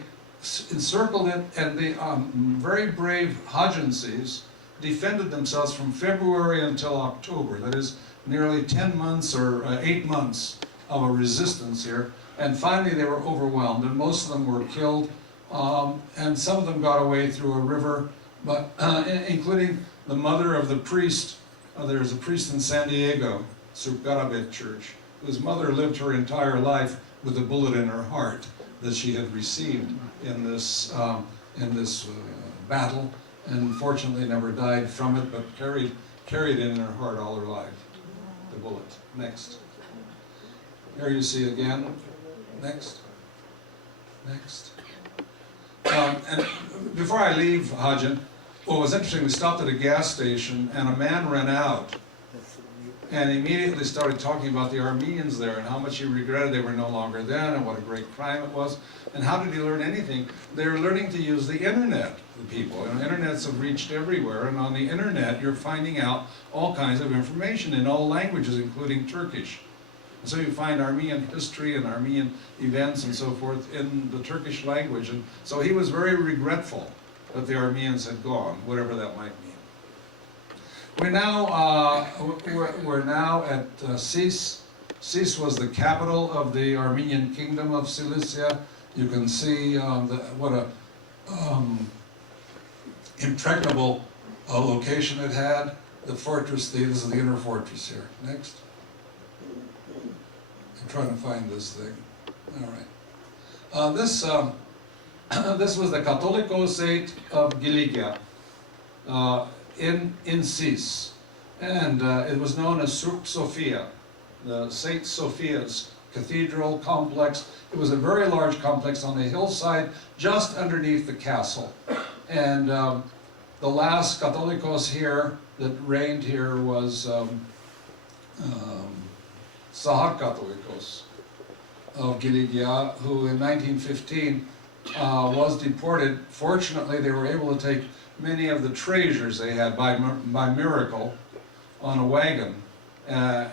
encircled it, and the very brave Hadjinses defended themselves from February until October. That is nearly 10 months or 8 months of a resistance here. And finally they were overwhelmed, and most of them were killed, and some of them got away through a river, but including the mother of the priest. There's a priest in San Diego, Surgarabet Church, whose mother lived her entire life with a bullet in her heart that she had received in this battle, and fortunately never died from it, but carried it in her heart all her life, the bullet. Next. Here you see again. Next. Next. And before I leave Hadjin, what was interesting, we stopped at a gas station and a man ran out and immediately started talking about the Armenians there and how much he regretted they were no longer then and what a great crime it was. And how did he learn anything? They were learning to use the internet, the people. And internets have reached everywhere, and on the internet you're finding out all kinds of information in all languages, including Turkish. And so you find Armenian history and Armenian events and so forth in the Turkish language. And so he was very regretful that the Armenians had gone, whatever that might mean. We're now at Sis. Sis was the capital of the Armenian kingdom of Cilicia. You can see what a impregnable location it had. The fortress, this is the inner fortress here. Next. I'm trying to find this thing. All right. This was the Catholicosate of Cilicia in Sis, and it was known as Sophia, the Saint Sophia's cathedral complex. It was a very large complex on the hillside just underneath the castle, and the last Catholicos here that reigned here was Sahak Catholicos of Cilicia, who in 1915 was deported. Fortunately, they were able to take many of the treasures they had by miracle on a wagon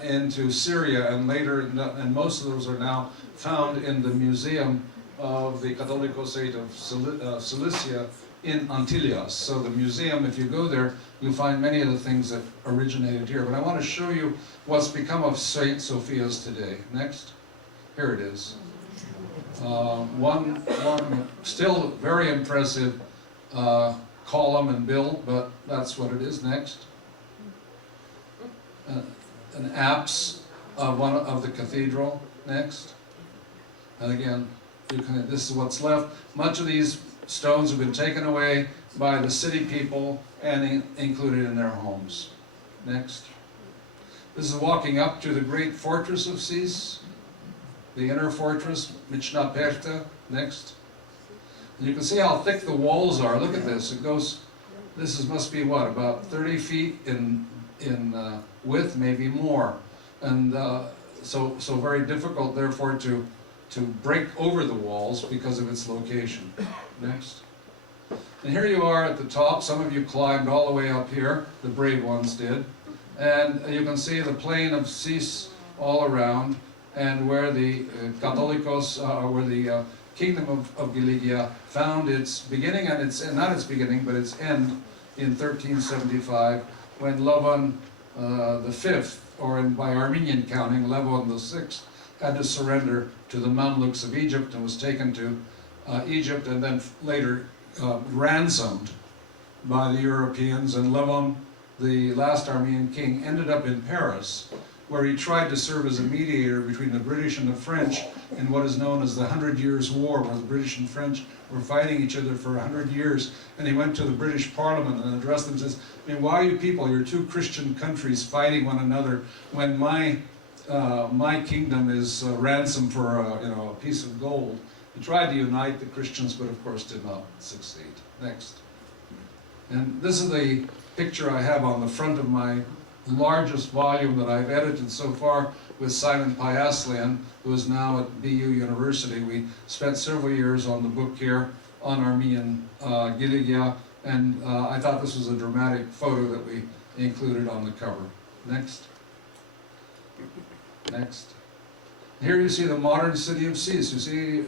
into Syria, and later, and most of those are now found in the museum of the Catholicosate of Cilicia in Antioch. So the museum, if you go there, you'll find many of the things that originated here. But I want to show you what's become of Saint Sophia's today. Next. Here it is. One still very impressive column and build, but that's what it is. Next. An apse of one of the cathedral. Next. And again, this is what's left. Much of these stones have been taken away by the city people and included in their homes. Next. This is walking up to the great fortress of Sis, the inner fortress, Michna Perta. Next. And you can see how thick the walls are. Look at this. It goes, must be what, about 30 feet in width, maybe more. And so very difficult, therefore, to break over the walls because of its location. Next. And here you are at the top. Some of you climbed all the way up here. The brave ones did. And you can see the plain of Sis all around, and where the Catholicos, where the kingdom of Cilicia found its beginning and its, not its beginning, but its end in 1375, when Levon the Fifth, or by Armenian counting, Levon the Sixth, had to surrender to the Mamluks of Egypt and was taken to Egypt, and then later ransomed by the Europeans. And Levon, the last Armenian king, ended up in Paris, where he tried to serve as a mediator between the British and the French in what is known as the 100 Years' War, where the British and French were fighting each other for 100 years. And he went to the British Parliament and addressed them and says, I mean, why are you people, you're two Christian countries fighting one another when my kingdom is ransom for a piece of gold. He tried to unite the Christians, but of course did not succeed. Next. And this is the picture I have on the front of my largest volume that I've edited so far with Simon Pyaslian, who is now at BU University. We spent several years on the book here on Armenian Cilicia, and I thought this was a dramatic photo that we included on the cover. Next. Next. Here you see the modern city of Sis. You see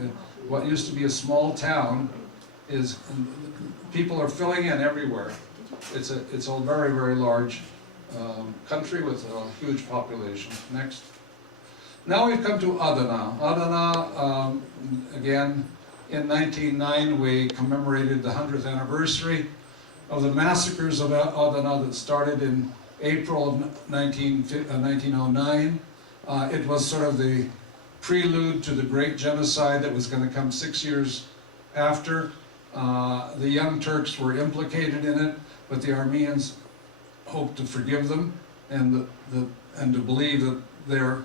what used to be a small town is, people are filling in everywhere. It's a very, very large country with a huge population. Next. Now we've come to Adana. Adana, again, in 1909 we commemorated the 100th anniversary of the massacres of Adana that started in April of 1909. It was sort of the prelude to the great genocide that was going to come 6 years after. The Young Turks were implicated in it, but the Armenians hoped to forgive them and to believe that their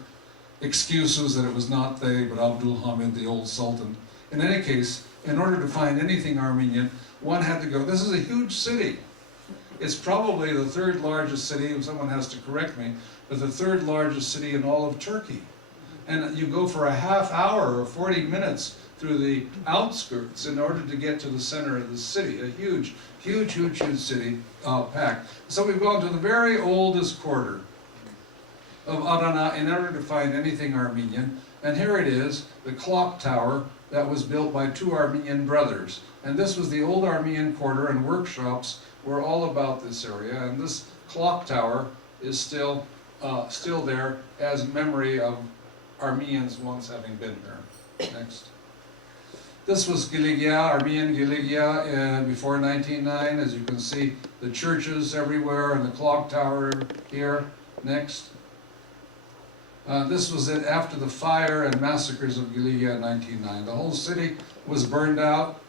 excuses that it was not they, but Abdul Hamid, the old sultan. In any case, in order to find anything Armenian, one had to go. This is a huge city. It's probably the third largest city, and someone has to correct me, but the third largest city in all of Turkey. And you go for a half hour or 40 minutes through the outskirts in order to get to the center of the city. A huge, huge, huge, huge city packed. So we've gone to the very oldest quarter of Adana in order to find anything Armenian. And here it is, the clock tower that was built by two Armenian brothers. And this was the old Armenian quarter, and workshops were all about this area. And this clock tower is still there as memory of Armenians once having been here. Next. This was Cilicia, Armenian Cilicia, before 1909. As you can see, the churches everywhere and the clock tower here. Next. This was it after the fire and massacres of Cilicia in 1909. The whole city was burned out.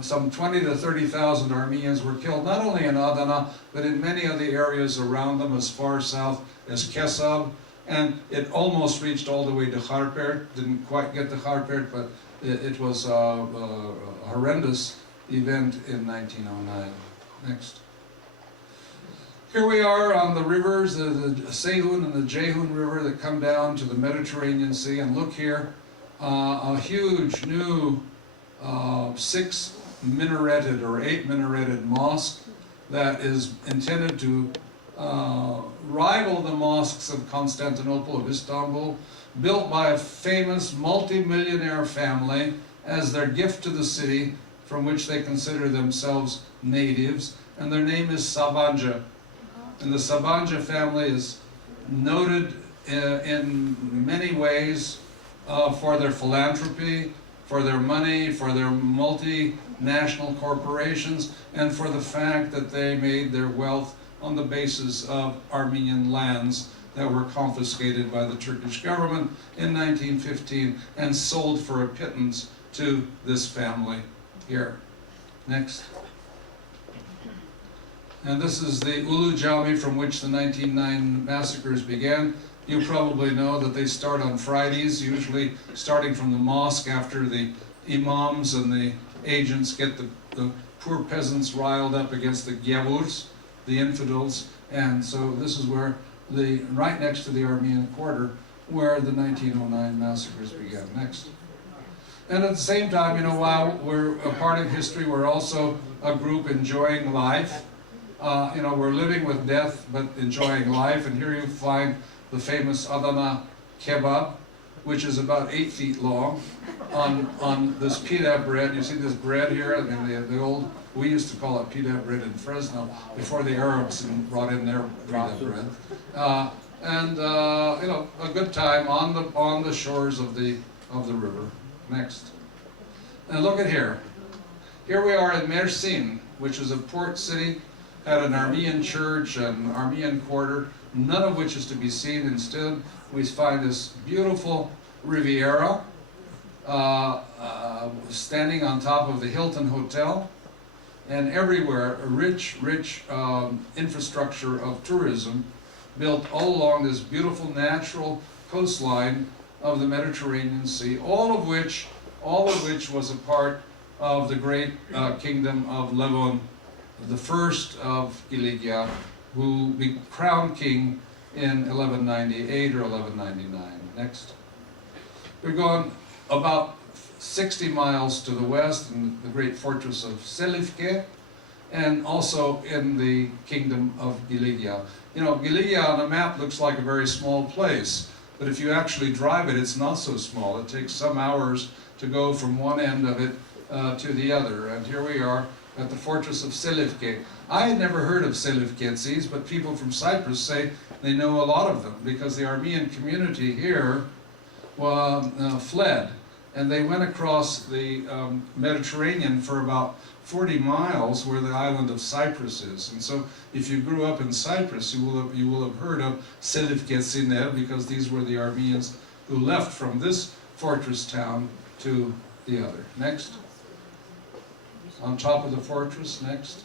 Some 20 to 30,000 Armenians were killed, not only in Adana, but in many of the areas around them, as far south as Kesab. And it almost reached all the way to Kharpert. Didn't quite get to Kharpert, but it was a horrendous event in 1909. Next. Here we are on the rivers, the Zeitun and the Jehun River that come down to the Mediterranean Sea. And look here, a huge new 6 minareted or 8 minareted mosque that is intended to rival the mosques of Constantinople, of Istanbul, built by a famous multi-millionaire family as their gift to the city, from which they consider themselves natives, and their name is Sabancı. And the Sabancı family is noted in many ways for their philanthropy, for their money, for their multinational corporations, and for the fact that they made their wealth on the basis of Armenian lands that were confiscated by the Turkish government in 1915 and sold for a pittance to this family here. Next. And this is the Ulu Jami from which the 1909 massacres began. You probably know that they start on Fridays, usually starting from the mosque after the imams and the agents get the poor peasants riled up against the Gavurs, the infidels. And so this is where right next to the Armenian quarter, where the 1909 massacres began. Next. And at the same time, you know, while we're a part of history, we're also a group enjoying life. You know, we're living with death, but enjoying life. And here you find the famous Adana kebab, which is about 8 feet long, on this pita bread. You see this bread here? I mean, the old, we used to call it pita bread in Fresno before the Arabs brought in their pita bread. You know, a good time on the shores of the river. Next. And look at here. Here we are in Mersin, which is a port city, had an Armenian church, an Armenian quarter, none of which is to be seen. Instead, we find this beautiful Riviera standing on top of the Hilton Hotel, and everywhere a rich infrastructure of tourism built all along this beautiful natural coastline of the Mediterranean Sea, all of which was a part of the great kingdom of Levon, the first of Cilicia, who be crowned king in 1198 or 1199. Next. We're going about 60 miles to the west in the great fortress of Selefke, and also in the kingdom of Cilicia. You know, Cilicia on a map looks like a very small place, but if you actually drive it, it's not so small. It takes some hours to go from one end of it to the other. And here we are at the fortress of Selefke. I had never heard of Selefketzis, but people from Cyprus say they know a lot of them, because the Armenian community here fled, and they went across the Mediterranean for about 40 miles where the island of Cyprus is. And so if you grew up in Cyprus, you will have heard of Selefketsiler, because these were the Armenians who left from this fortress town to the other. Next. on top of the fortress. Next.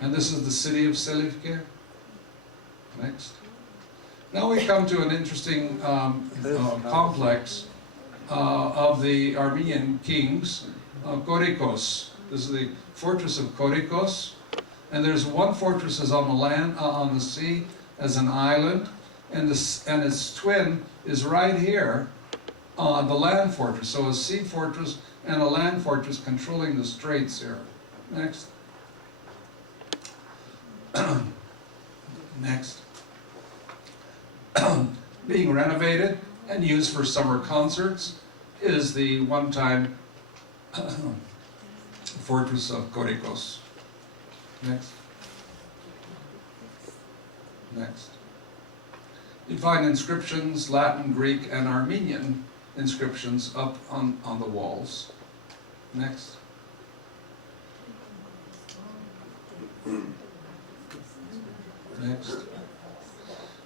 And this is the city of Selefke. Next. Now we come to an interesting complex of the Armenian kings, Korikos. This is the fortress of Korikos. And there's one fortress is on the land, on the sea, as an island, and its twin is right here on the land fortress. So a sea fortress and a land fortress controlling the straits here. Next. Next. Being renovated and used for summer concerts is the one-time fortress of Korikos. Next. Next. You find inscriptions, Latin, Greek, and Armenian inscriptions up on the walls. Next. Next.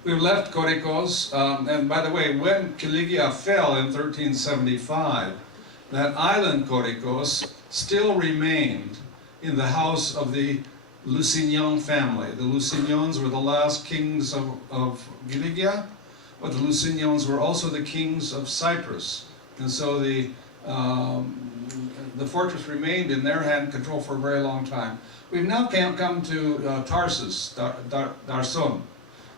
We've left Korikos, and by the way, when Cilicia fell in 1375, that island Korikos still remained in the house of the Lusignan family. The Lusignans were the last kings of Cilicia, but the Lusignans were also the kings of Cyprus. And so the fortress remained in their hand control for a very long time. We've now come to Tarsus, Darsun.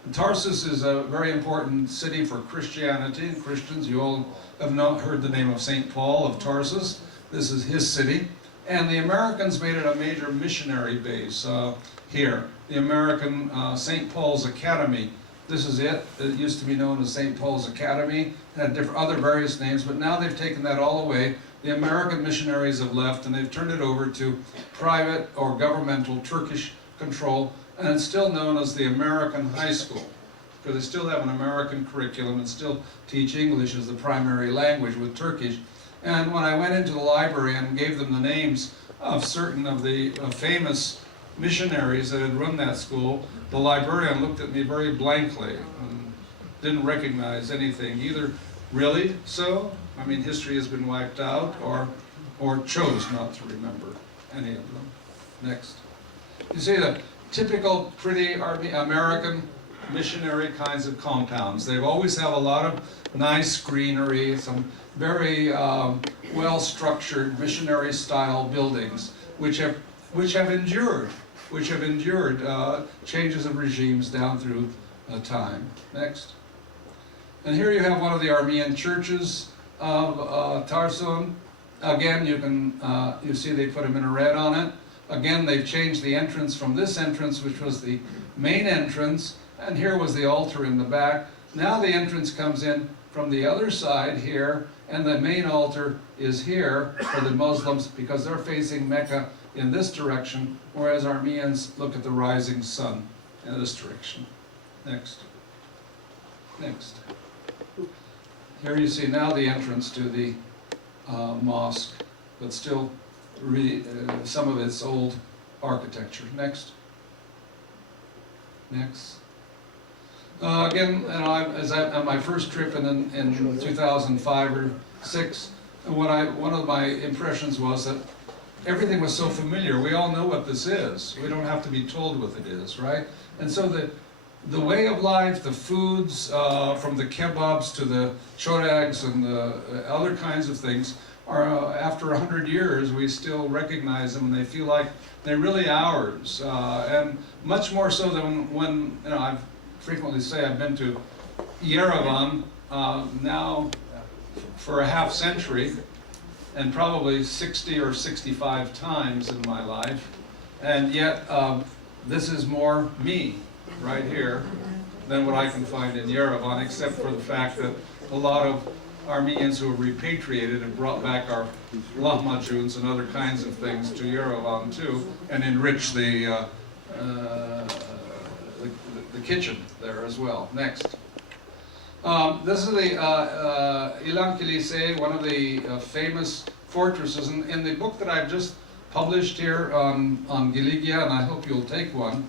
And Tarsus is a very important city for Christianity and Christians. You all have heard the name of St. Paul of Tarsus. This is his city. And the Americans made it a major missionary base here. The American St. Paul's Academy. This is it. It used to be known as St. Paul's Academy. It had other various names, but now they've taken that all away. The American missionaries have left, and they've turned it over to private or governmental Turkish control, and it's still known as the American High School, because they still have an American curriculum and still teach English as the primary language with Turkish. And when I went into the library and gave them the names of certain of the famous missionaries that had run that school, the librarian looked at me very blankly and didn't recognize anything, either really so, I mean history has been wiped out, or chose not to remember any of them. Next. You see the typical pretty American missionary kinds of compounds. They always have a lot of nice greenery, some very well-structured missionary-style buildings, which have endured changes of regimes down through time. Next. And here you have one of the Armenian churches of Tarsun. Again, you see they put a minaret on it. Again, they've changed the entrance from this entrance, which was the main entrance, and here was the altar in the back. Now the entrance comes in from the other side here, and the main altar is here for the Muslims because they're facing Mecca in this direction, whereas Armenians look at the rising sun in this direction. Next. Next. Here you see now the entrance to the mosque, but still some of its old architecture. Next. Next. Again, on my first trip in 2005 or 6, one of my impressions was that everything was so familiar. We all know what this is. We don't have to be told what it is, right? And so the way of life, the foods, from the kebabs to the chorags and the other kinds of things, are after 100 years, we still recognize them and they feel like they're really ours. And much more so than when, I frequently say I've been to Yerevan now for a half century, and probably 60 or 65 times in my life. And yet, this is more me right here than what I can find in Yerevan, except for the fact that a lot of Armenians who have repatriated and brought back our lahmacuns and other kinds of things to Yerevan too, and enrich the kitchen there as well. Next. This is the Ilan Kilise, one of the famous fortresses. In the book that I've just published here on Cilicia, and I hope you'll take one,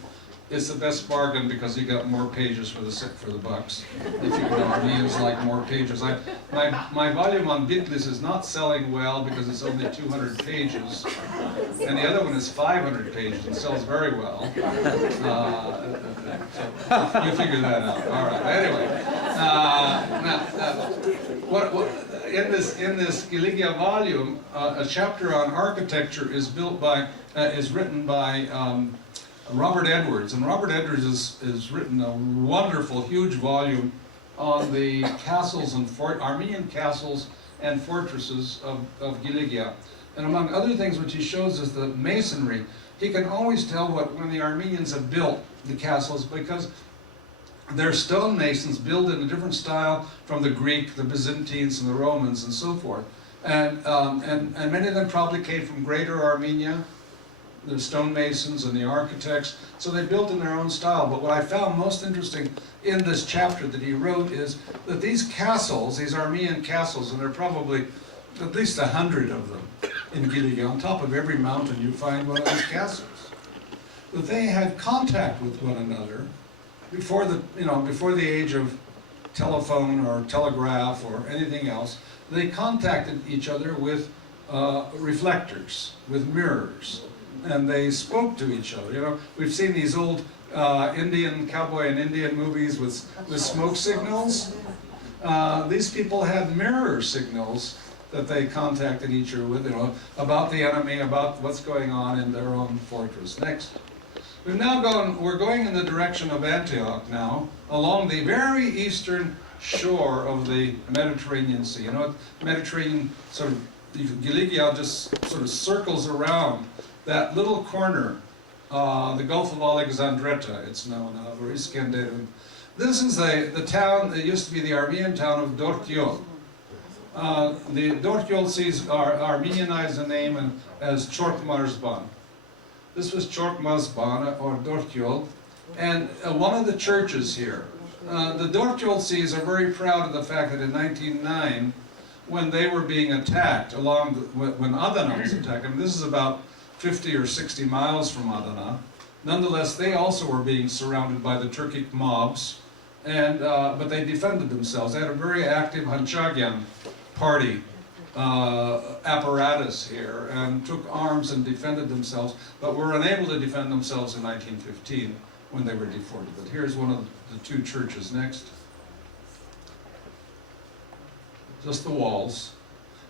it's the best bargain because you got more pages for the bucks. If you know, Armenians like more pages. My volume on Bitlis is not selling well because it's only 200 pages, and the other one is 500 pages and sells very well. So you figure that out. All right. Anyway, in this Cilicia volume, a chapter on architecture is written by Robert Edwards, and Robert Edwards has written a wonderful, huge volume on the castles and Armenian castles and fortresses of Cilicia. And among other things which he shows is the masonry. He can always tell when the Armenians have built the castles because they're stonemasons built in a different style from the Greek, the Byzantines, and the Romans, and so forth. And many of them probably came from Greater Armenia, the stonemasons and the architects, so they built in their own style. But what I found most interesting in this chapter that he wrote is that these castles, these Armenian castles, and there are probably at least 100 of them in Cilicia, on top of every mountain you find one of these castles, that they had contact with one another before the age of telephone or telegraph or anything else. They contacted each other with reflectors, with mirrors, and they spoke to each other. You know, we've seen these old Indian cowboy and Indian movies with smoke signals. These people had mirror signals that they contacted each other with, about the enemy, about what's going on in their own fortress. Next. We're going in the direction of Antioch now, along the very eastern shore of the Mediterranean Sea. You know, Mediterranean Cilicia just sort of circles around that little corner, the Gulf of Alexandretta, it's known of, or Iskenderun. This is the town that used to be the Armenian town of Dortyol. The Dortyol seas are Armenianized the name as Chomakhlu. This was Chomakhlu, or Dortyol, and one of the churches here. The Dortyol seas are very proud of the fact that in 1909, when they were being attacked, when Adana was attacked, this is about 50 or 60 miles from Adana, nonetheless, they also were being surrounded by the Turkic mobs, but they defended themselves. They had a very active Hanchagian party apparatus here and took arms and defended themselves, but were unable to defend themselves in 1915 when they were deported. But here's one of the two churches next. Just the walls.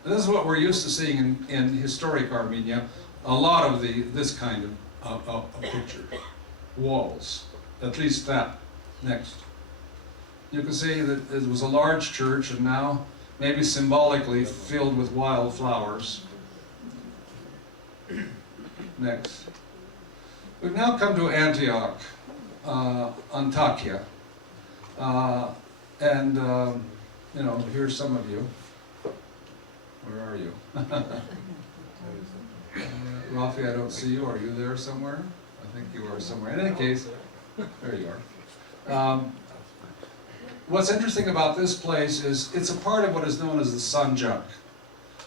And this is what we're used to seeing in historic Armenia, a lot of this kind of picture. Walls. At least that. Next. You can see that it was a large church and now maybe symbolically filled with wild flowers. Next. We've now come to Antioch, Antakya. Here's some of you. Where are you? Rafi, I don't see you. Are you there somewhere? I think you are somewhere. In any case, there you are. What's interesting about this place is it's a part of what is known as the Sanjak.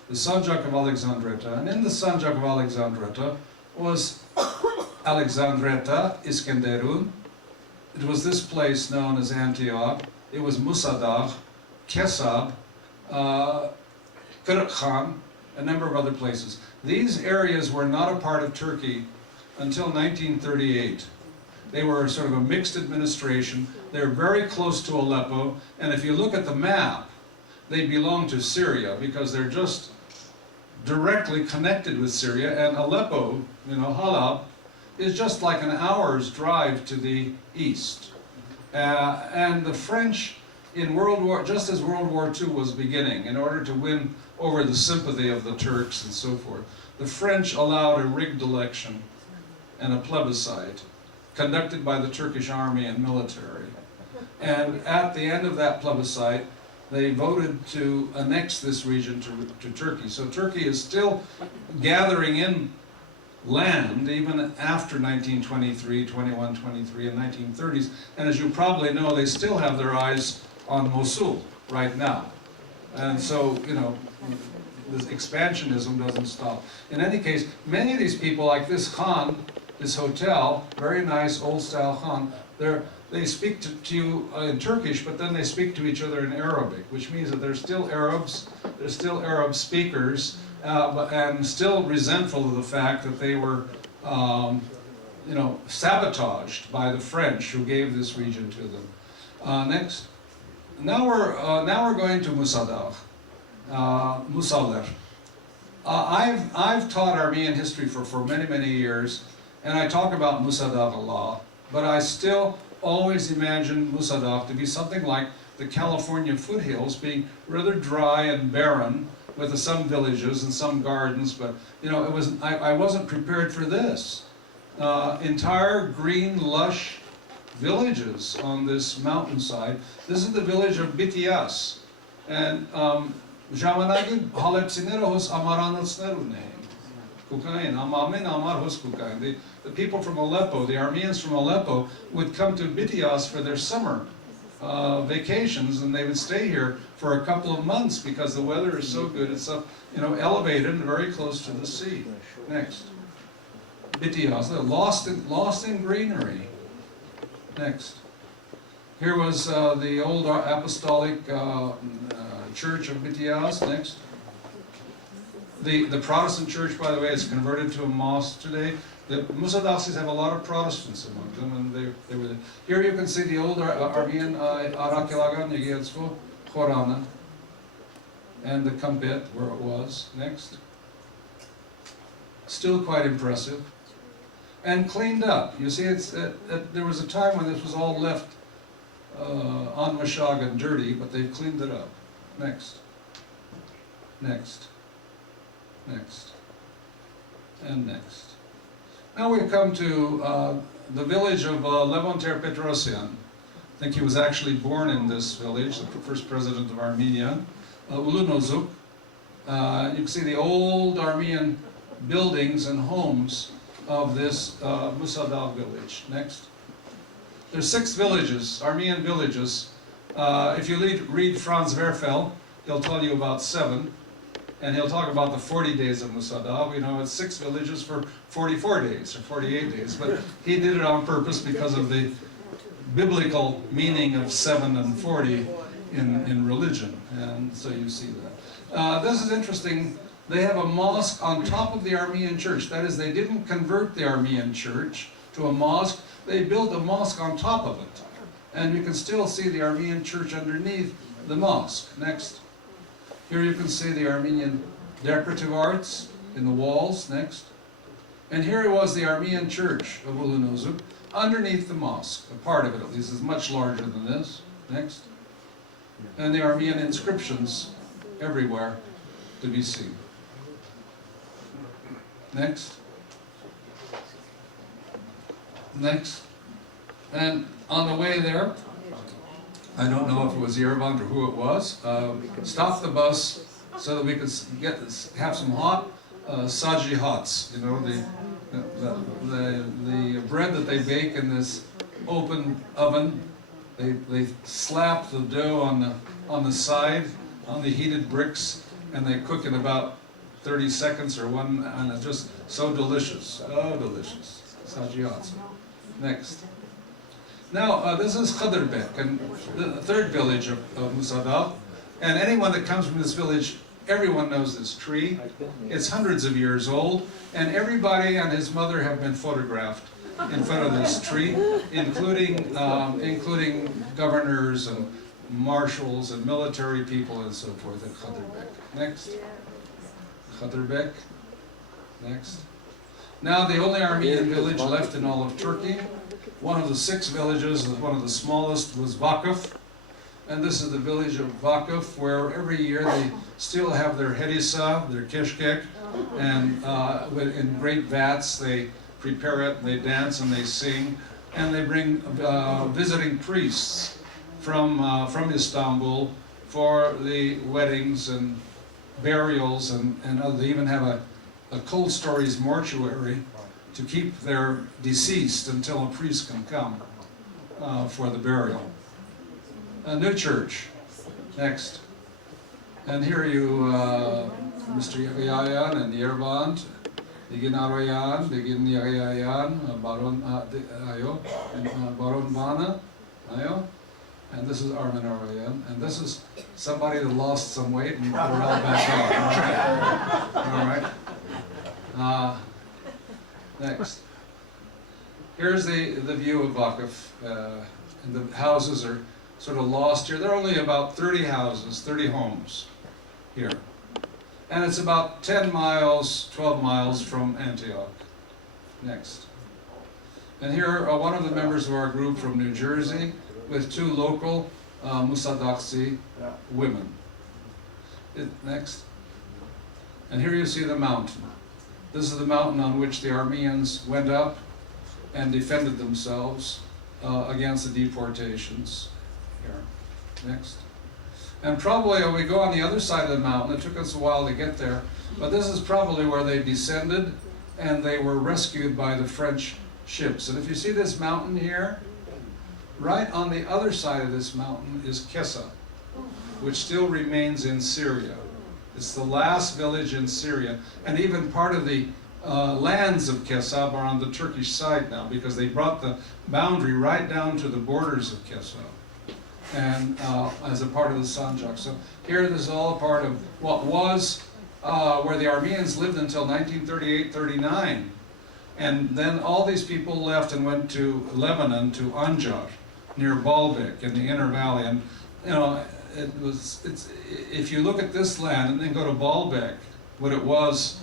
The Sanjak of Alexandretta. And in the Sanjak of Alexandretta was Alexandretta, Iskenderun. It was this place known as Antioch. It was Musa Dagh, Kesab, Kırıkhan, a number of other places. These areas were not a part of Turkey until 1938. They were sort of a mixed administration. They're very close to Aleppo, and if you look at the map, they belong to Syria because they're just directly connected with Syria, and Aleppo, Halab, is just like an hour's drive to the east. And the French in just as World War II was beginning, in order to win over the sympathy of the Turks and so forth, the French allowed a rigged election and a plebiscite conducted by the Turkish army and military. And at the end of that plebiscite, they voted to annex this region to Turkey. So Turkey is still gathering in land even after 1923, 21, 23, and 1930s. And as you probably know, they still have their eyes on Mosul right now. And so, this expansionism doesn't stop. In any case, many of these people, like this Khan, this hotel, very nice old-style khan. They speak to you in Turkish, but then they speak to each other in Arabic, which means that they're still Arabs, they're still Arab speakers, and still resentful of the fact that they were, sabotaged by the French who gave this region to them. Next. Now we're going to Musa Dagh, Musaler. I've taught Armenian history for many years, and I talk about Musa Dagh a lot, but I still always imagine Musa Dagh to be something like the California foothills, being rather dry and barren, with some villages and some gardens, but I wasn't prepared for this. Entire green, lush villages on this mountainside. This is the village of Bitias, and Jamanagi Halepsineros Amaranelsnerune. The people from Aleppo, the Armenians from Aleppo, would come to Bitias for their summer vacations, and they would stay here for a couple of months because the weather is so good. It's elevated and very close to the sea. Next, Bitias, they're lost in greenery. Next, here was the old apostolic church of Bitias. Next. The Protestant church, by the way, is converted to a mosque today. The Musa Daghs have a lot of Protestants among them, and they were there. Here you can see the old Armenian Arakilagan, Yegelsko, Khorana, and the Kambet, where it was. Next. Still quite impressive. And cleaned up. You see, there was a time when this was all left on Mashag and dirty, but they've cleaned it up. Next. Next. Next. And next. Now we've come to the village of Levonter Petrosyan. I think he was actually born in this village, the first president of Armenia. Ulunozuk. You can see the old Armenian buildings and homes of this Musa Dagh village. Next. There's 6 villages, Armenian villages. If you read Franz Werfel, he'll tell you about 7. And he'll talk about the 40 days of Musa Dagh. It's 6 villages for 44 days or 48 days. But he did it on purpose because of the biblical meaning of 7 and 40 in religion. And so you see that. This is interesting. They have a mosque on top of the Armenian church. That is, they didn't convert the Armenian church to a mosque. They built a mosque on top of it. And you can still see the Armenian church underneath the mosque. Next. Here you can see the Armenian decorative arts in the walls. Next. And here was the Armenian church of Ulunozuk underneath the mosque. A part of it, at least, is much larger than this. Next. And the Armenian inscriptions everywhere to be seen. Next. Next. And on the way there, I don't know if it was Yerevan or who it was, stopped the bus so that we could have some hot saji hots. The bread that they bake in this open oven. They slap the dough on the side, on the heated bricks, and they cook in about 30 seconds or one, and it's just so delicious. Oh, delicious. Saji hots. Next. Now, this is Khadrbek, and the 3rd village of Musa Dagh. And anyone that comes from this village, everyone knows this tree. It's hundreds of years old, and everybody and his mother have been photographed in front of this tree, including governors and marshals and military people and so forth at Khadrbek. Next. Khadrbek. Next. Now, the only Armenian village left in all of Turkey. One of the 6 villages, one of the smallest, was Vakuf. And this is the village of Vakuf, where every year they still have their hedisa, their keshkek, and in great vats they prepare it, and they dance and they sing, and they bring visiting priests from Istanbul for the weddings and burials, and they even have a cold stories mortuary to keep their deceased until a priest can come for the burial. A new church. Next. And here you, Mr. Yayan and Yerevan, Digin Aroyan, Digin Yayayan, Baron Ayo, and Baron Vana, Ayo. And this is Armen Aroyan, and this is somebody that lost some weight and put it all back on. All right. Next. Here's the view of Vakuf, and the houses are sort of lost here. There are only about 30 houses, 30 homes here. And it's about 10 miles, 12 miles from Antioch. Next. And here are one of the members of our group from New Jersey with two local Musa Dagh women. Next. And here you see the mountain. This is the mountain on which the Armenians went up and defended themselves against the deportations. Here. Next. And probably when we go on the other side of the mountain, it took us a while to get there, but this is probably where they descended and they were rescued by the French ships. And if you see this mountain here, right on the other side of this mountain is Kessa, which still remains in Syria. It's the last village in Syria, and even part of the lands of Kessa are on the Turkish side now, because they brought the boundary right down to the borders of Kessa, and as a part of the Sanjak. So here this is all a part of what was where the Armenians lived until 1938-39. And then all these people left and went to Lebanon, to Anjar, near Baalbek in the inner valley. And you know, if you look at this land and then go to Baalbek, what it was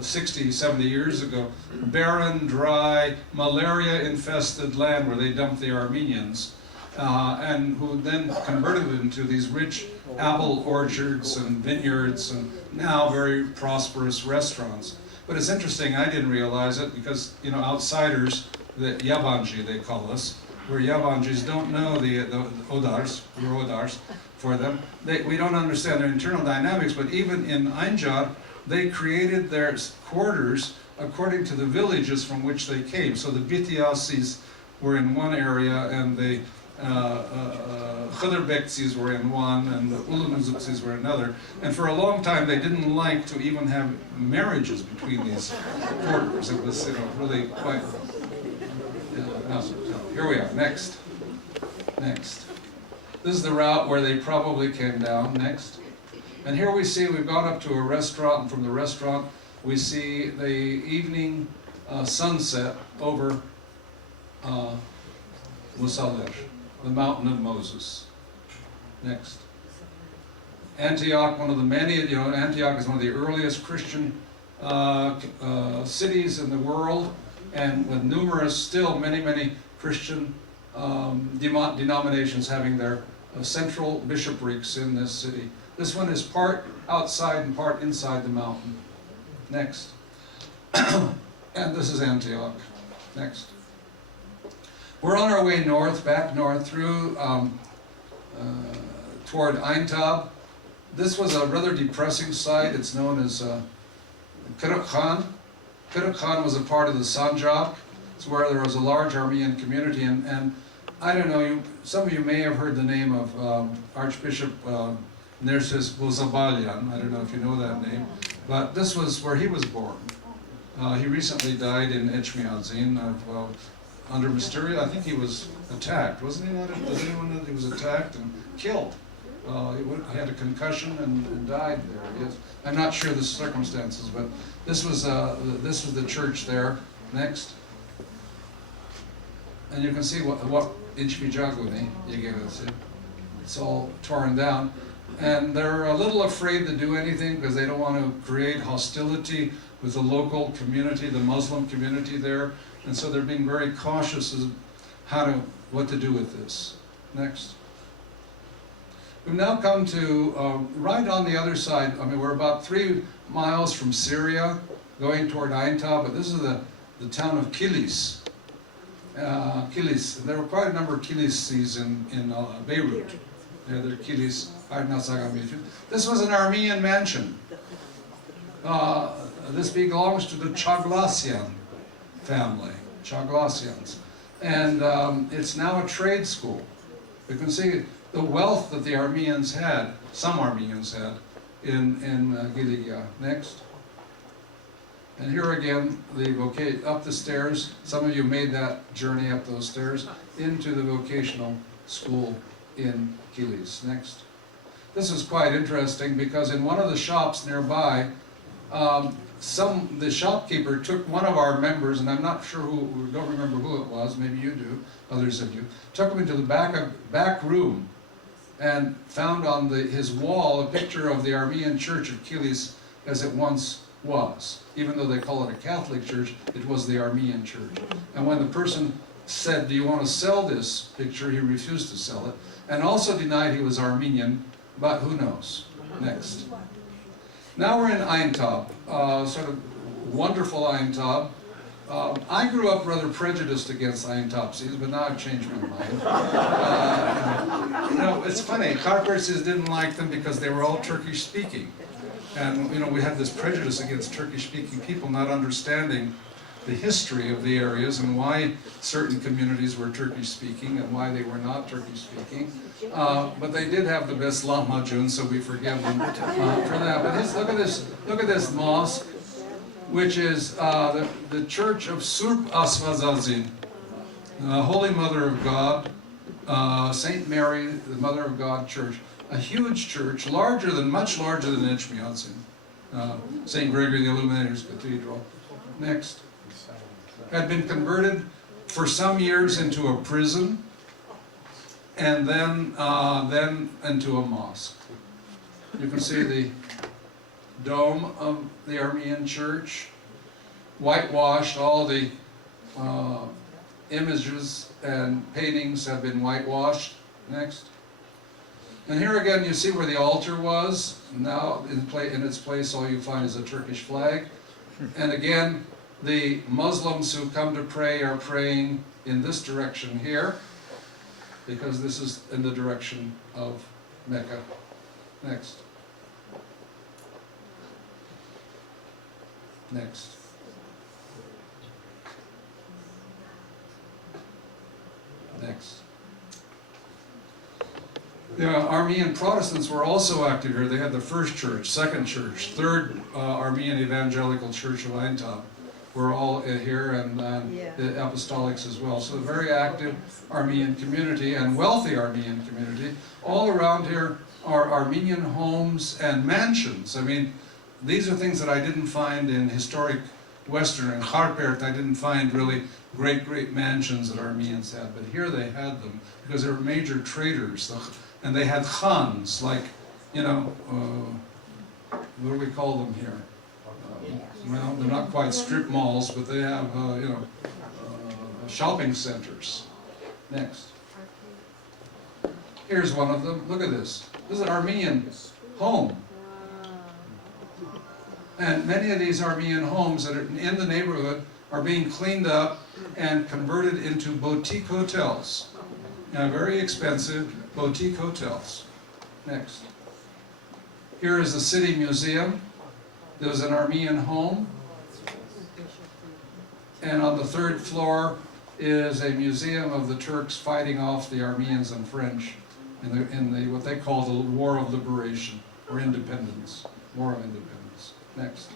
60, 70 years ago, barren, dry, malaria-infested land where they dumped the Armenians, and who then converted it into these rich apple orchards and vineyards, and now very prosperous restaurants. But it's interesting, I didn't realize it, because, you know, outsiders, the Yabanji they call us, we're Yabanjis, don't know the Odars, we're Odars for them. We don't understand their internal dynamics, but even in Ainjar, they created their quarters according to the villages from which they came. So the Bitiasis were in one area, and the Khadrbeksis were in one, and the Ulumuzuksis were another. And for a long time, they didn't like to even have marriages between these quarters. It was, you know, really quite. Here we are. Next. Next. This is the route where they probably came down. Next. And here we see we've gone up to a restaurant, and from the restaurant we see the evening sunset over Musa, the mountain of Moses. Next. Antioch, one of the many, you know, Antioch is one of the earliest Christian cities in the world, and with numerous, still many Christian denominations having their central bishoprics in this city. This one is part outside and part inside the mountain. Next. And this is Antioch. Next. We're on our way north, back north, through toward Aintab. This was a rather depressing site. It's known as Kiruk Khan. Kiruk Khan was a part of the Sanjak. It's where there was a large Armenian community, and I don't know, some of you may have heard the name of Archbishop Nerses Bozabalian. I don't know if you know that name, but this was where he was born. He recently died in Echmiadzin under mysterious. I think he was attacked, wasn't he? Does anyone know that he was attacked and killed? He had a concussion and died there. Yes. I'm not sure the circumstances, but this was the church there. Next. And you can see what Inchmijaguni you gave us. It's all torn down. And they're a little afraid to do anything because they don't want to create hostility with the local community, the Muslim community there. And so they're being very cautious as what to do with this. Next. We've now come to right on the other side. I mean, we're about 3 miles from Syria, going toward Aintab, but this is the town of Killis. Killis. There were quite a number of Killises in Beirut. They're Killis. This was an Armenian mansion. This belongs to the Chaglassian family, Chaglassians. And it's now a trade school. You can see the wealth that the Armenians had, some Armenians had, in Giligia. Next. And here again, up the stairs, some of you made that journey up those stairs, into the vocational school in Killis. Next. This is quite interesting because in one of the shops nearby, the shopkeeper took one of our members, and I'm not sure who, don't remember who it was, maybe you do, others of you, took him into the back room and found on his wall a picture of the Armenian church of Killis as it once was. Even though they call it a Catholic church, it was the Armenian church. And when the person said, do you want to sell this picture, he refused to sell it, and also denied he was Armenian, but who knows. Next. Now we're in Aintab, sort of wonderful Aintab. I grew up rather prejudiced against Eintopsies, but now I've changed my mind. It's funny, Karpersis didn't like them because they were all Turkish speaking. And we had this prejudice against Turkish-speaking people, not understanding the history of the areas and why certain communities were Turkish-speaking and why they were not Turkish-speaking. But they did have the best lahmacun, so we forgive them for that. But look at this mosque, which is the Church of Surp Asfazazin, Holy Mother of God, Saint Mary, the Mother of God Church. A huge church, much larger than Etchmiadzin, St. Gregory the Illuminator's Cathedral. Next. Had been converted for some years into a prison, and then into a mosque. You can see the dome of the Armenian church, whitewashed. All the images and paintings have been whitewashed. Next. And here again you see where the altar was. Now in its place all you find is a Turkish flag. And again, the Muslims who come to pray are praying in this direction here, because this is in the direction of Mecca. Next. Next. Next. The Armenian Protestants were also active here. They had the first church, second church, third Armenian Evangelical Church of Aintab. We're all here, and the Apostolics as well. So a very active Armenian community and wealthy Armenian community. All around here are Armenian homes and mansions. I mean, these are things that I didn't find in historic Western. In Kharpert, I didn't find really great mansions that Armenians had, but here they had them because they were major traders. And they had khans, like, what do we call them here? Well, they're not quite strip malls, but they have, shopping centers. Next. Here's one of them. Look at this. This is an Armenian home. And many of these Armenian homes that are in the neighborhood are being cleaned up and converted into boutique hotels. Very expensive boutique hotels. Next. Here is the city museum. There's an Armenian home. And on the third floor is a museum of the Turks fighting off the Armenians and French in the what they call the War of Liberation, or Independence. War of Independence. Next.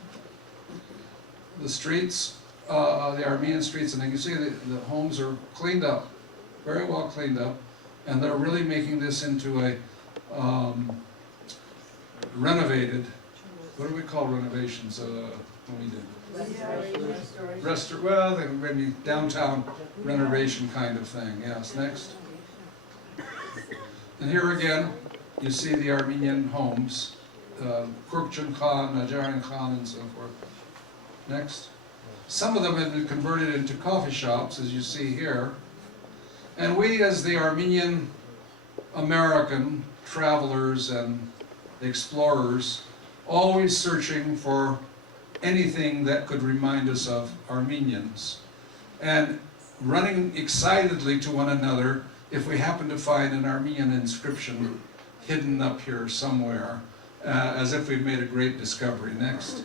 The streets, the Armenian streets, and you can see the homes are cleaned up, very well cleaned up, and they're really making this into a renovated, what do we call renovations when we do? Well, maybe downtown renovation kind of thing, yes. Next. And here again, you see the Armenian homes, Kurkchan Khan, Najarian Khan, and so forth. Next. Some of them have been converted into coffee shops, as you see here. And we, as the Armenian American travelers and explorers, always searching for anything that could remind us of Armenians, and running excitedly to one another if we happen to find an Armenian inscription hidden up here somewhere, as if we've made a great discovery. Next.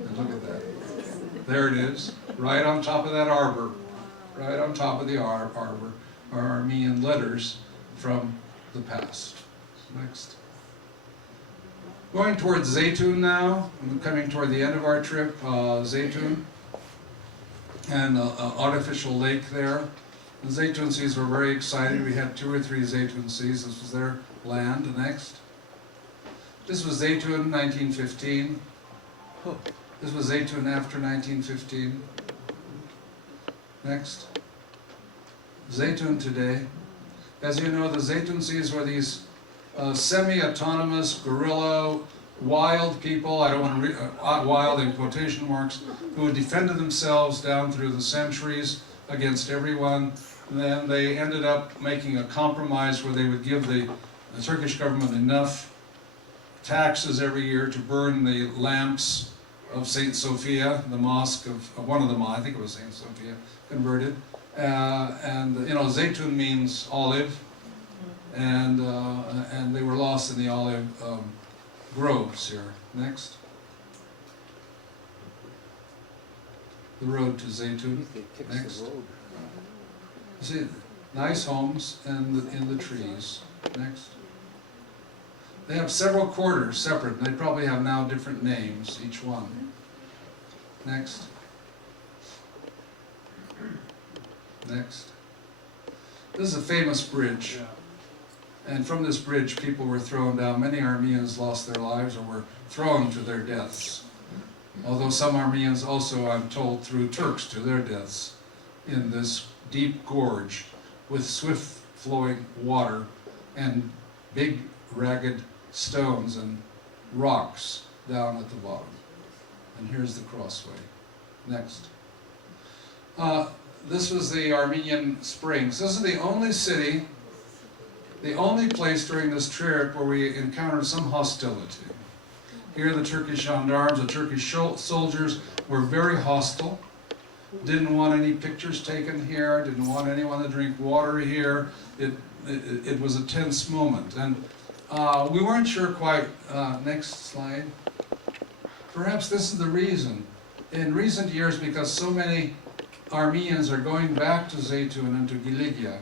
And look at that. There it is, right on top of that arbor, right on top of the arbor, are Armenian letters from the past. Next. Going towards Zeitun now, I'm coming toward the end of our trip, Zeitun, and an artificial lake there. The Zeitun seas were very excited. We had 2 or 3 Zeitun seas. This was their land. Next. This was Zeitun, 1915. This was Zeitun after 1915. Next. Zeitun today. As you know, the Zeitun seas were these semi-autonomous, guerrilla, wild people, I don't want to wild in quotation marks, who had defended themselves down through the centuries against everyone. And then they ended up making a compromise where they would give the Turkish government enough taxes every year to burn the lamps of St. Sophia, the mosque of one of them, I think it was St. Sophia, converted. And you know, Zeitun means olive, and they were lost in the olive groves here. Next. The road to Zeitun. Next. You see, nice homes in the trees. Next. They have several quarters separate, and they probably have now different names, each one. Next. Next. This is a famous bridge. And from this bridge, people were thrown down. Many Armenians lost their lives or were thrown to their deaths. Although some Armenians also, I'm told, threw Turks to their deaths in this deep gorge with swift flowing water and big ragged stones and rocks down at the bottom. And here's the crossway. Next. This was the Armenian Springs. This is the only city, the only place during this trip where we encountered some hostility. Here the Turkish gendarmes, the Turkish soldiers were very hostile. Didn't want any pictures taken here, didn't want anyone to drink water here. It was a tense moment. And we weren't sure quite, next slide. Perhaps this is the reason. In recent years, because so many Armenians are going back to Zeitun and to Cilicia,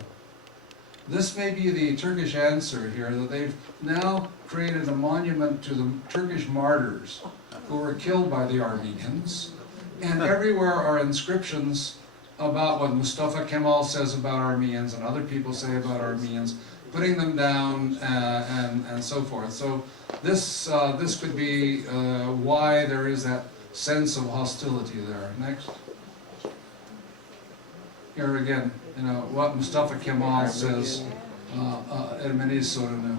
this may be the Turkish answer here, that they've now created a monument to the Turkish martyrs who were killed by the Armenians. And everywhere are inscriptions about what Mustafa Kemal says about Armenians and other people say about Armenians, putting them down and so forth. So this could be why there is that sense of hostility there. Next. Here again, you know, what Mustafa Kemal says, Ermeni sorunu.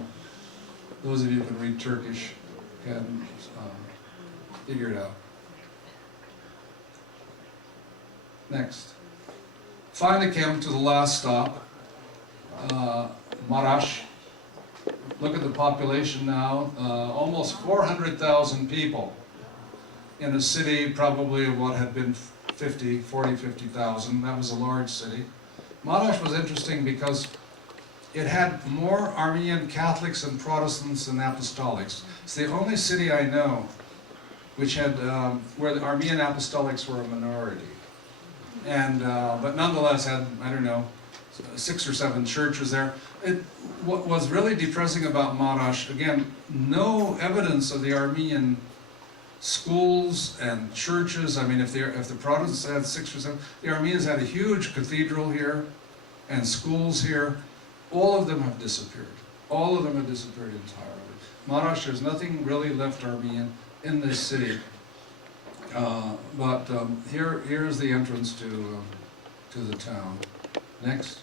Those of you who can read Turkish can figure it out. Next. Finally came to the last stop, Marash. Look at the population now, almost 400,000 people in a city probably of what had been 50,000. That was a large city. Marash was interesting because it had more Armenian Catholics and Protestants than Apostolics. It's the only city I know which had, where the Armenian Apostolics were a minority. And, but nonetheless had, I don't know, 6 or 7 churches there. What was really depressing about Marash, again, no evidence of the Armenian schools and churches. I mean, if the Protestants had 6 or 7, the Armenians had a huge cathedral here and schools here. All of them have disappeared. All of them have disappeared entirely. Marash, there's nothing really left Armenian in this city. But here's the entrance to the town. Next.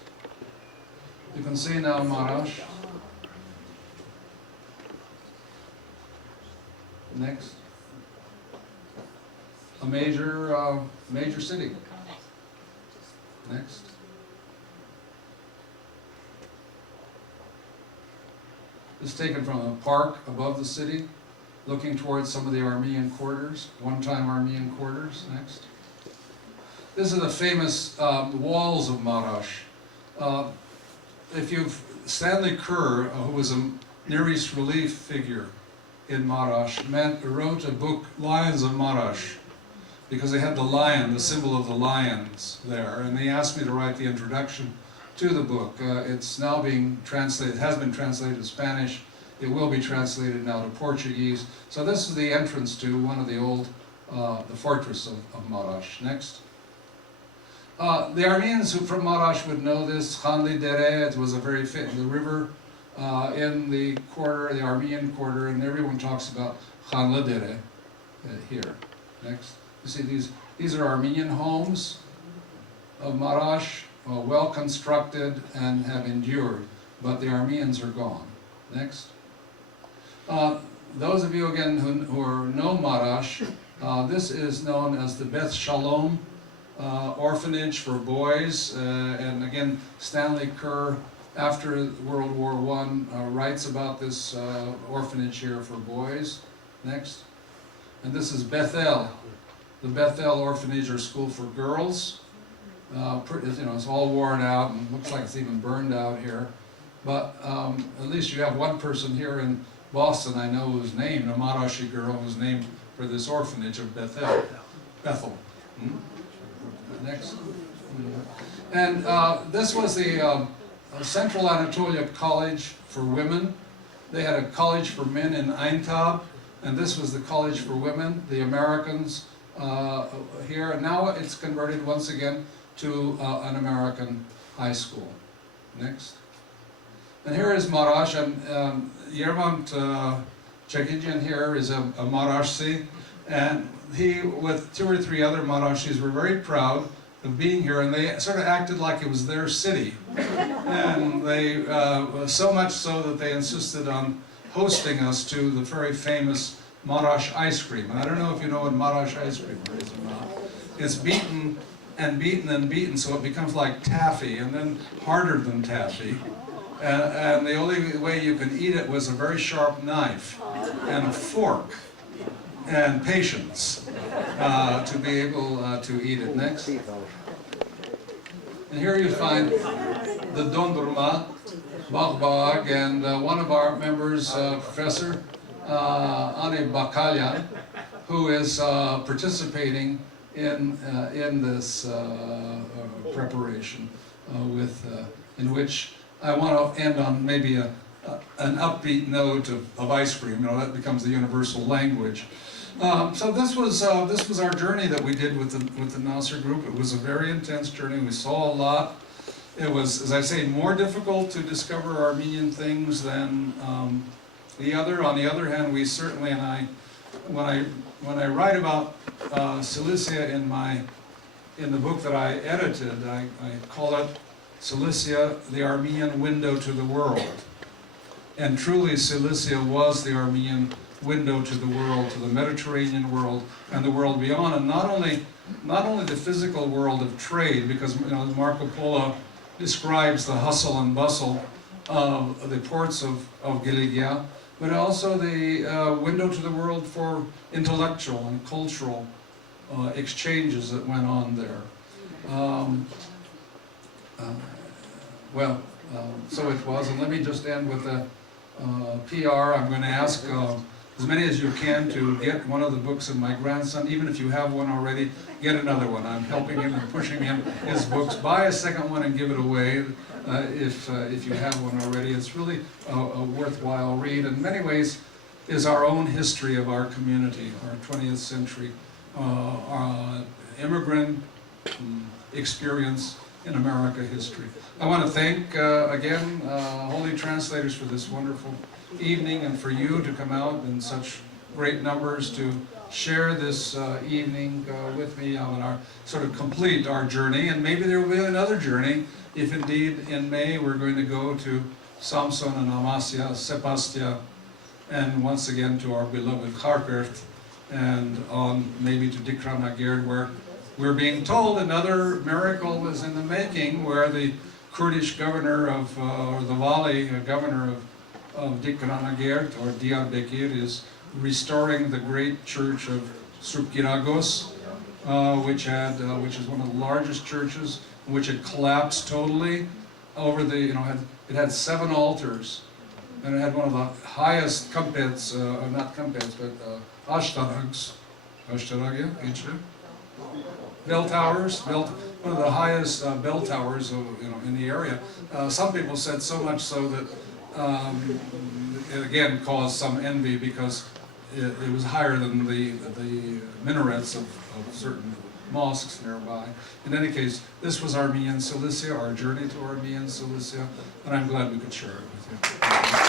You can see now Marash. Next. A major city. Next. This is taken from a park above the city, looking towards some of the Armenian quarters, one-time Armenian quarters. Next. This is the famous walls of Marash. Stanley Kerr, who was a Near East relief figure in Marash, wrote a book, Lions of Marash, because they had the lion, the symbol of the lions there, and they asked me to write the introduction to the book. It's now being translated, has been translated to Spanish, It will be translated now to Portuguese. So this is the entrance to one of the old, the fortress of Marash. Next. The Armenians who from Marash would know this. Khanli Dere, it was a very the river in the quarter, the Armenian quarter, and everyone talks about Khanli Dere here. Next. You see these are Armenian homes of Marash, well constructed and have endured, but the Armenians are gone. Next. Those of you again who know Marash, this is known as the Beth Shalom orphanage for boys, and again Stanley Kerr after World War I writes about this orphanage here for boys. Next. And this is Bethel, the Bethel orphanage or school for girls. It's all worn out and looks like it's even burned out here, but at least you have one person here in Boston I know who's named, a Marashi girl who's named for this orphanage of Bethel. Next. And this was the Central Anatolia College for Women. They had a college for men in Aintab, and this was the college for women, the Americans here. And now it's converted once again to an American high school. Next. And here is Marash, and Yermont Chekijian here is a Marashi, and he, with 2 or 3 other Marashis, were very proud of being here, and they sort of acted like it was their city. And they, so much so that they insisted on hosting us to the very famous Marash ice cream. And I don't know if you know what Marash ice cream is or not. It's beaten and beaten and beaten, so it becomes like taffy, and then harder than taffy. And the only way you could eat it was a very sharp knife and a fork and patience to be able to eat it. Next. And here you find the Dondurma, Bagbag, and one of our members, Professor Ane Bakalyan, who is participating in this preparation in which I want to end on maybe an upbeat note of ice cream. You know, that becomes the universal language. So this was our journey that we did with the NAASR group. It was a very intense journey. We saw a lot. It was, as I say, more difficult to discover Armenian things than the other. On the other hand, we certainly, and when I write about Cilicia in the book that I edited, I call it Cilicia, the Armenian window to the world. And truly, Cilicia was the Armenian window to the world, to the Mediterranean world, and the world beyond. And not only the physical world of trade, because Marco Polo describes the hustle and bustle of the ports of Giligia, but also the window to the world for intellectual and cultural exchanges that went on there. So it was, and let me just end with a PR. I'm going to ask as many as you can to get one of the books of my grandson. Even if you have one already, get another one. I'm helping him and pushing him his books. Buy a second one and give it away if you have one already. It's really a worthwhile read. In many ways, is our own history of our community, our 20th century immigrant experience in America history. I want to thank again Holy Translators for this wonderful evening, and for you to come out in such great numbers to share this evening with me on our sort of complete our journey. And maybe there will be another journey if indeed in May we're going to go to Samson and Amasya, Sebastia, and once again to our beloved Kharkiv, and on maybe to Dikranagerd, where we're being told another miracle was in the making, where the Kurdish governor of, or the Vali governor of Dikranagerd, or Diyarbakir, is restoring the great church of Surpkiragos, which is one of the largest churches, which had collapsed totally over the, it had 7 altars, and it had one of the highest kampets, not kampets, but ashtarags, bell towers, one of the highest bell towers in the area. Some people said so much so that it again caused some envy because it was higher than the minarets of certain mosques nearby. In any case, this was Armenian Cilicia, our journey to Armenian Cilicia, and I'm glad we could share it with you.